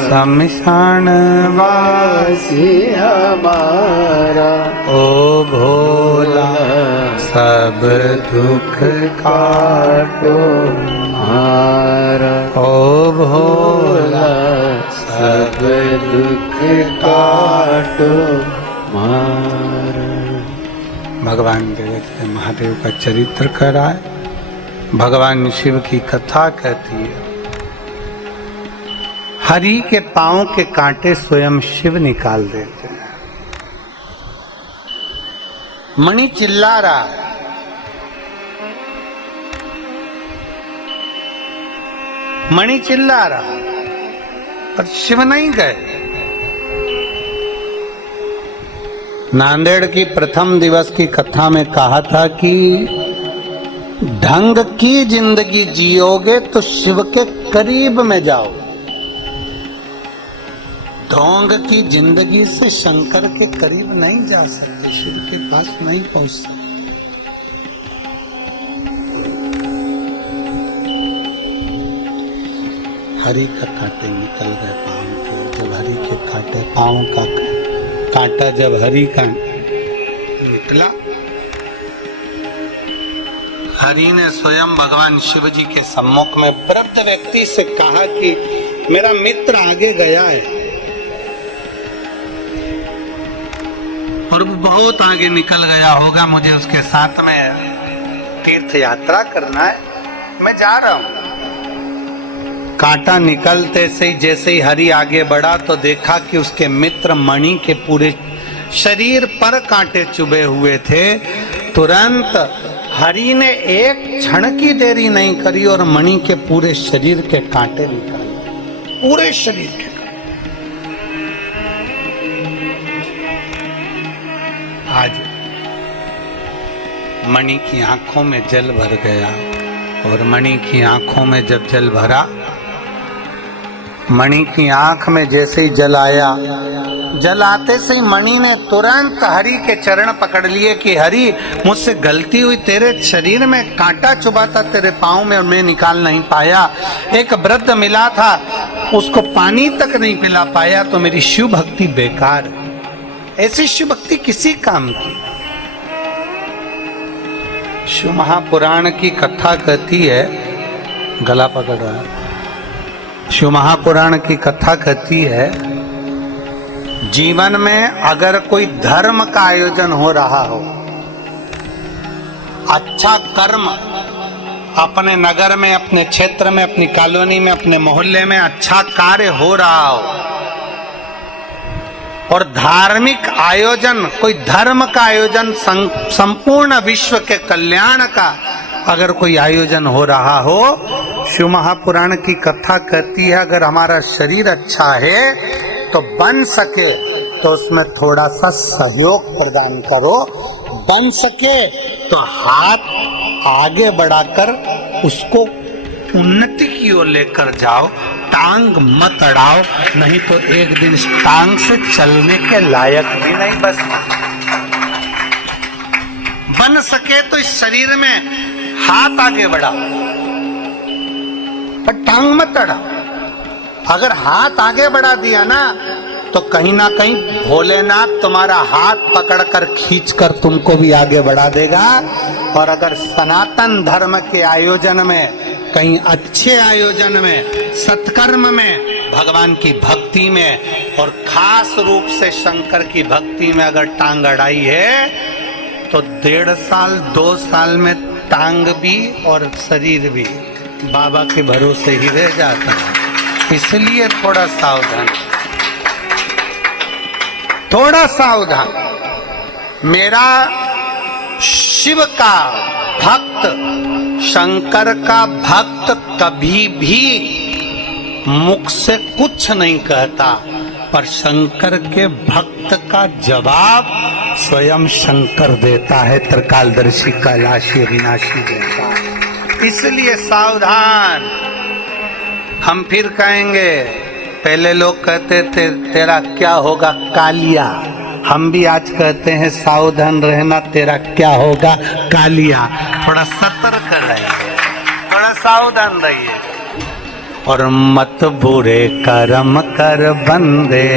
शमशान वासी हमारा ओ भोला सब दुख काटो हमारा ओ भोला सब दुख काटो हमारा। भगवान देव महादेव का चरित्र कराए। भगवान शिव की कथा कहती है हरि के पांव के कांटे स्वयं शिव निकाल देते हैं। मणि चिल्ला रहा है, मणि चिल्ला रहा पर शिव नहीं गए। नांदेड़ की प्रथम दिवस की कथा में कहा था कि ढंग की जिंदगी जियोगे तो शिव के करीब में जाओ, ढोंग की जिंदगी से शंकर के करीब नहीं जा सकते, शिव के पास नहीं पहुंच सकते। हरि का कांटे निकल गए पांव के। जब हरि के कांटे पांव का कांटा जब हरि का निकला, हरि ने स्वयं भगवान शिव जी के सम्मुख में वृद्ध व्यक्ति से कहा कि मेरा मित्र आगे गया है और वो बहुत आगे निकल गया होगा, मुझे उसके साथ में तीर्थ यात्रा करना है, मैं जा रहा हूं। कांटा निकलते से ही जैसे ही हरि आगे बढ़ा तो देखा कि उसके मित्र मणि के पूरे शरीर पर कांटे चुभे हुए थे। तुरंत हरि ने एक क्षण की देरी नहीं करी और मणि के पूरे शरीर के कांटे निकाले, पूरे शरीर के कांटे। आज मणि की आंखों में जल भर गया और मणि की आंखों में जब जल भरा, मणि की आंख में जैसे ही जल आया, जल आते से ही मणि ने तुरंत हरि के चरण पकड़ लिए कि हरि मुझसे गलती हुई, तेरे शरीर में कांटा चुभा था तेरे पांव में और मैं निकाल नहीं पाया। एक वृद्ध मिला था, उसको पानी तक नहीं पिला पाया, तो मेरी शिव भक्ति बेकार है। ऐसी शिव भक्ति किसी काम की? शिव महापुराण की कथा कहती है, गला पकड़ रहा है, शिव महापुराण की कथा कहती है जीवन में अगर कोई धर्म का आयोजन हो रहा हो, अच्छा कर्म अपने नगर में, अपने क्षेत्र में, अपनी कॉलोनी में, अपने मोहल्ले में अच्छा कार्य हो रहा हो और धार्मिक आयोजन, कोई धर्म का आयोजन, संपूर्ण विश्व के कल्याण का अगर कोई आयोजन हो रहा हो, शिव महापुराण की कथा कहती है अगर हमारा शरीर अच्छा है तो बन सके तो उसमें थोड़ा सा सहयोग प्रदान करो, बन सके तो हाथ आगे बढ़ाकर उसको उन्नति की ओर लेकर जाओ, टांग मत अड़ाओ, नहीं तो एक दिन इस टांग से चलने के लायक भी नहीं बन सके तो इस शरीर में हाथ आगे बढ़ाओ पर टांग मत अड़ाओ। अगर हाथ आगे बढ़ा दिया ना तो कहीं ना कहीं भोलेनाथ तुम्हारा हाथ पकड़कर खींचकर तुमको भी आगे बढ़ा देगा। और अगर सनातन धर्म के आयोजन में, कहीं अच्छे आयोजन में, सत्कर्म में, भगवान की भक्ति में और खास रूप से शंकर की भक्ति में अगर टांग अड़ाई है तो 1.5 साल 2 साल में टांग भी और शरीर भी बाबा के भरोसे ही रह जाता है। इसलिए थोड़ा सावधान, थोड़ा सावधान। मेरा शिव का भक्त, शंकर का भक्त कभी भी मुख से कुछ नहीं कहता, पर शंकर के भक्त का जवाब स्वयं शंकर देता है, त्रिकालदर्शी कैलाशी अविनाशी देता है। इसलिए सावधान। हम फिर कहेंगे, पहले लोग कहते थे तेरा क्या होगा कालिया, हम भी आज कहते हैं सावधान रहना, तेरा क्या होगा कालिया। थोड़ा सतर्क रहिए, थोड़ा सावधान रहिए। और मत बुरे कर्म कर बंदे,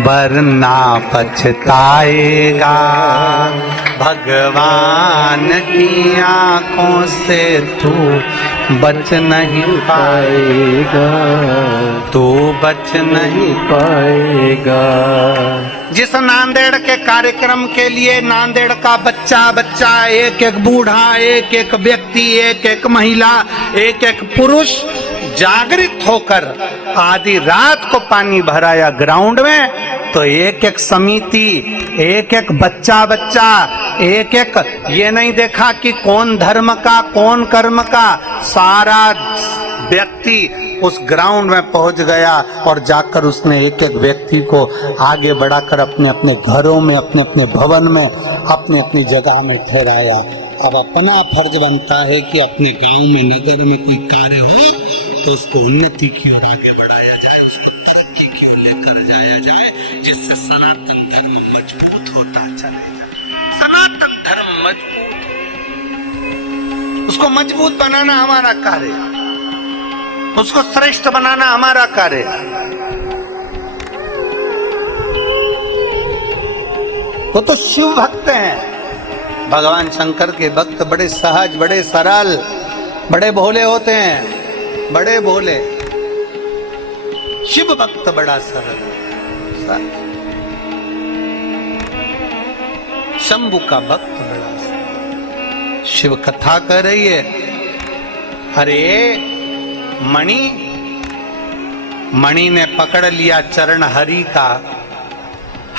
वरना पछताएगा। भगवान की आंखों से तू बच नहीं पाएगा, तू बच नहीं पाएगा। जिस नांदेड़ के कार्यक्रम के लिए नांदेड़ का बच्चा बच्चा, एक एक बूढ़ा, एक एक व्यक्ति, एक एक महिला, एक एक पुरुष जागृत होकर आधी रात को पानी भराया ग्राउंड में, तो एक एक समिति, एक एक बच्चा बच्चा, एक एक, ये नहीं देखा कि कौन धर्म का कौन कर्म का, सारा व्यक्ति उस ग्राउंड में पहुंच गया और जाकर उसने एक एक व्यक्ति को आगे बढ़ाकर अपने अपने घरों में, अपने अपने भवन में, अपने अपनी जगह में ठहराया। अब अपना फर्ज बनता है कि अपने गांव में, नगर में कोई कार्य हो तो उसको उन्नति की ओर आगे बढ़ाया जाए, उसको तरक्की की ओर लेकर जाया जाए, जिससे सनातन धर्म मजबूत होता चलेगा। सनातन धर्म मजबूत, उसको मजबूत बनाना हमारा कार्य है, उसको श्रेष्ठ बनाना हमारा कार्य है। वो तो शिव भक्त हैं, भगवान शंकर के भक्त बड़े सहज, बड़े सरल, बड़े भोले होते हैं, बड़े भोले। शिव भक्त बड़ा सरल, शंभु का भक्त बड़ा सरल। शिव कथा कर रही है, अरे मणि ने पकड़ लिया चरण हरि का,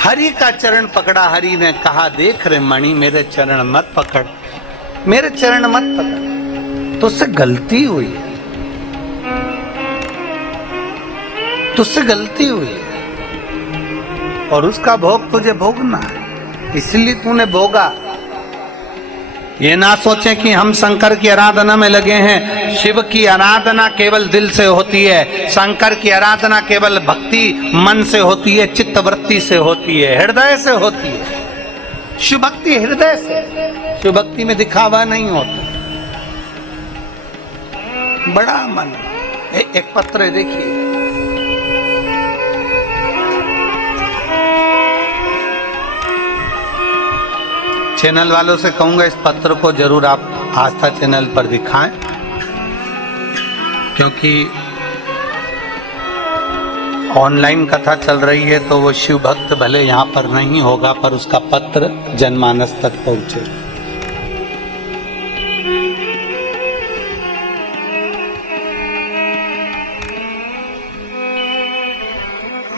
हरि का चरण पकड़ा। हरि ने कहा, देख रे मणि, मेरे चरण मत पकड़, मेरे चरण मत पकड़, तुझसे गलती हुई, तुझसे गलती हुई और उसका भोग तुझे भोगना है, इसलिए तूने भोगा। ये ना सोचे कि हम शंकर की आराधना में लगे हैं। शिव की आराधना केवल दिल से होती है, शंकर की आराधना केवल भक्ति मन से होती है, चित्त वृत्ति से होती है, हृदय से होती है। शिव भक्ति हृदय से, शिव भक्ति में दिखावा नहीं होता। बड़ा मन, एक पत्र है, देखिए, चैनल वालों से कहूंगा इस पत्र को जरूर आप आस्था चैनल पर दिखाएं, क्योंकि ऑनलाइन कथा चल रही है तो वो शिव भक्त भले यहाँ पर नहीं होगा, पर उसका पत्र जनमानस तक पहुंचे।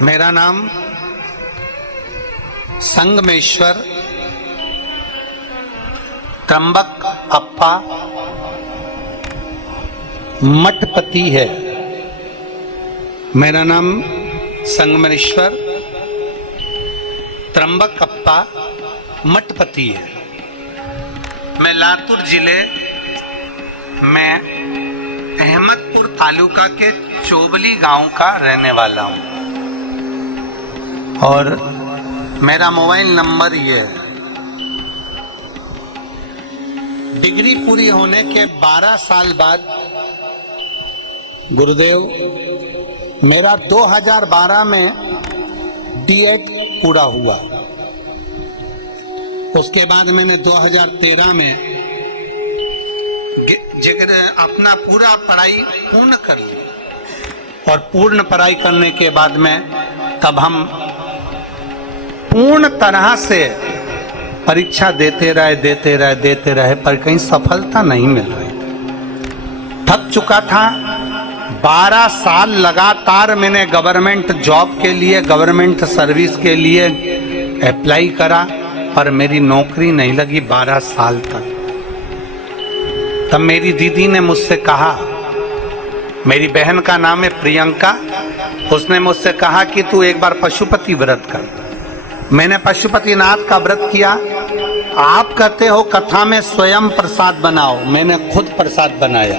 मेरा नाम संगमेश्वर त्र्यंबक अप्पा मठपति है। मेरा नाम संगमेश्वर त्र्यंबक अप्पा मठपति है। मैं लातूर जिले में अहमदपुर तालुका के चोबली गांव का रहने वाला हूं और मेरा मोबाइल नंबर ये है। डिग्री पूरी होने के 12 साल बाद गुरुदेव, मेरा 2012 में D.Ed पूरा हुआ। उसके बाद मैंने 2013 में अपना पूरा पढ़ाई पूर्ण कर ली और पूर्ण पढ़ाई करने के बाद में तब हम पूर्ण तरह से परीक्षा देते रहे पर कहीं सफलता नहीं मिल रही। थक चुका था। 12 साल लगातार मैंने गवर्नमेंट जॉब के लिए, गवर्नमेंट सर्विस के लिए अप्लाई करा, पर मेरी नौकरी नहीं लगी 12 साल तक। तब मेरी दीदी ने मुझसे कहा, मेरी बहन का नाम है प्रियंका, उसने मुझसे कहा कि तू एक बार पशुपति व्रत कर। मैंने पशुपतिनाथ का व्रत किया। आप कहते हो कथा में स्वयं प्रसाद बनाओ, मैंने खुद प्रसाद बनाया।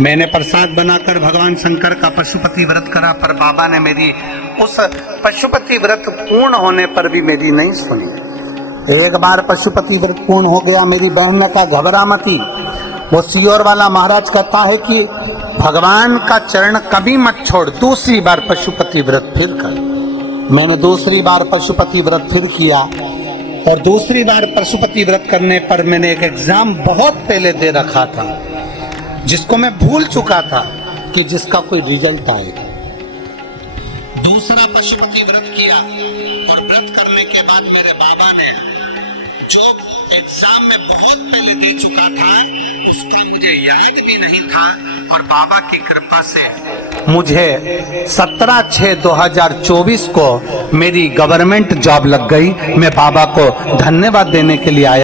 मैंने प्रसाद बनाकर भगवान शंकर का पशुपति व्रत करा, पर बाबा ने मेरी उस पशुपति व्रत पूर्ण होने पर भी मेरी नहीं सुनी। एक बार पशुपति व्रत पूर्ण हो गया, मेरी बहन ने कहा घबरा मती। वो सियोर वाला महाराज कहता है कि भगवान का चरण कभी मत छोड़, दूसरी बार पशुपति व्रत फिर कर। मैंने दूसरी बार पशुपति व्रत फिर किया, और दूसरी बार पशुपति व्रत करने पर मैंने एक एग्जाम बहुत पहले दे रखा था, जिसको मैं भूल चुका था कि जिसका कोई रिजल्ट आएगा। दूसरा पशुपति व्रत किया, और व्रत करने के बाद मेरे बाबा ने जो एग्जाम में बहुत पहले दे चुका था उसका मुझे याद भी नहीं था, और बाबा की कृपा से मुझे 17/6/2024 को मेरी गवर्नमेंट जॉब लग गई। मैं बाबा को धन्यवाद देने के लिए आया।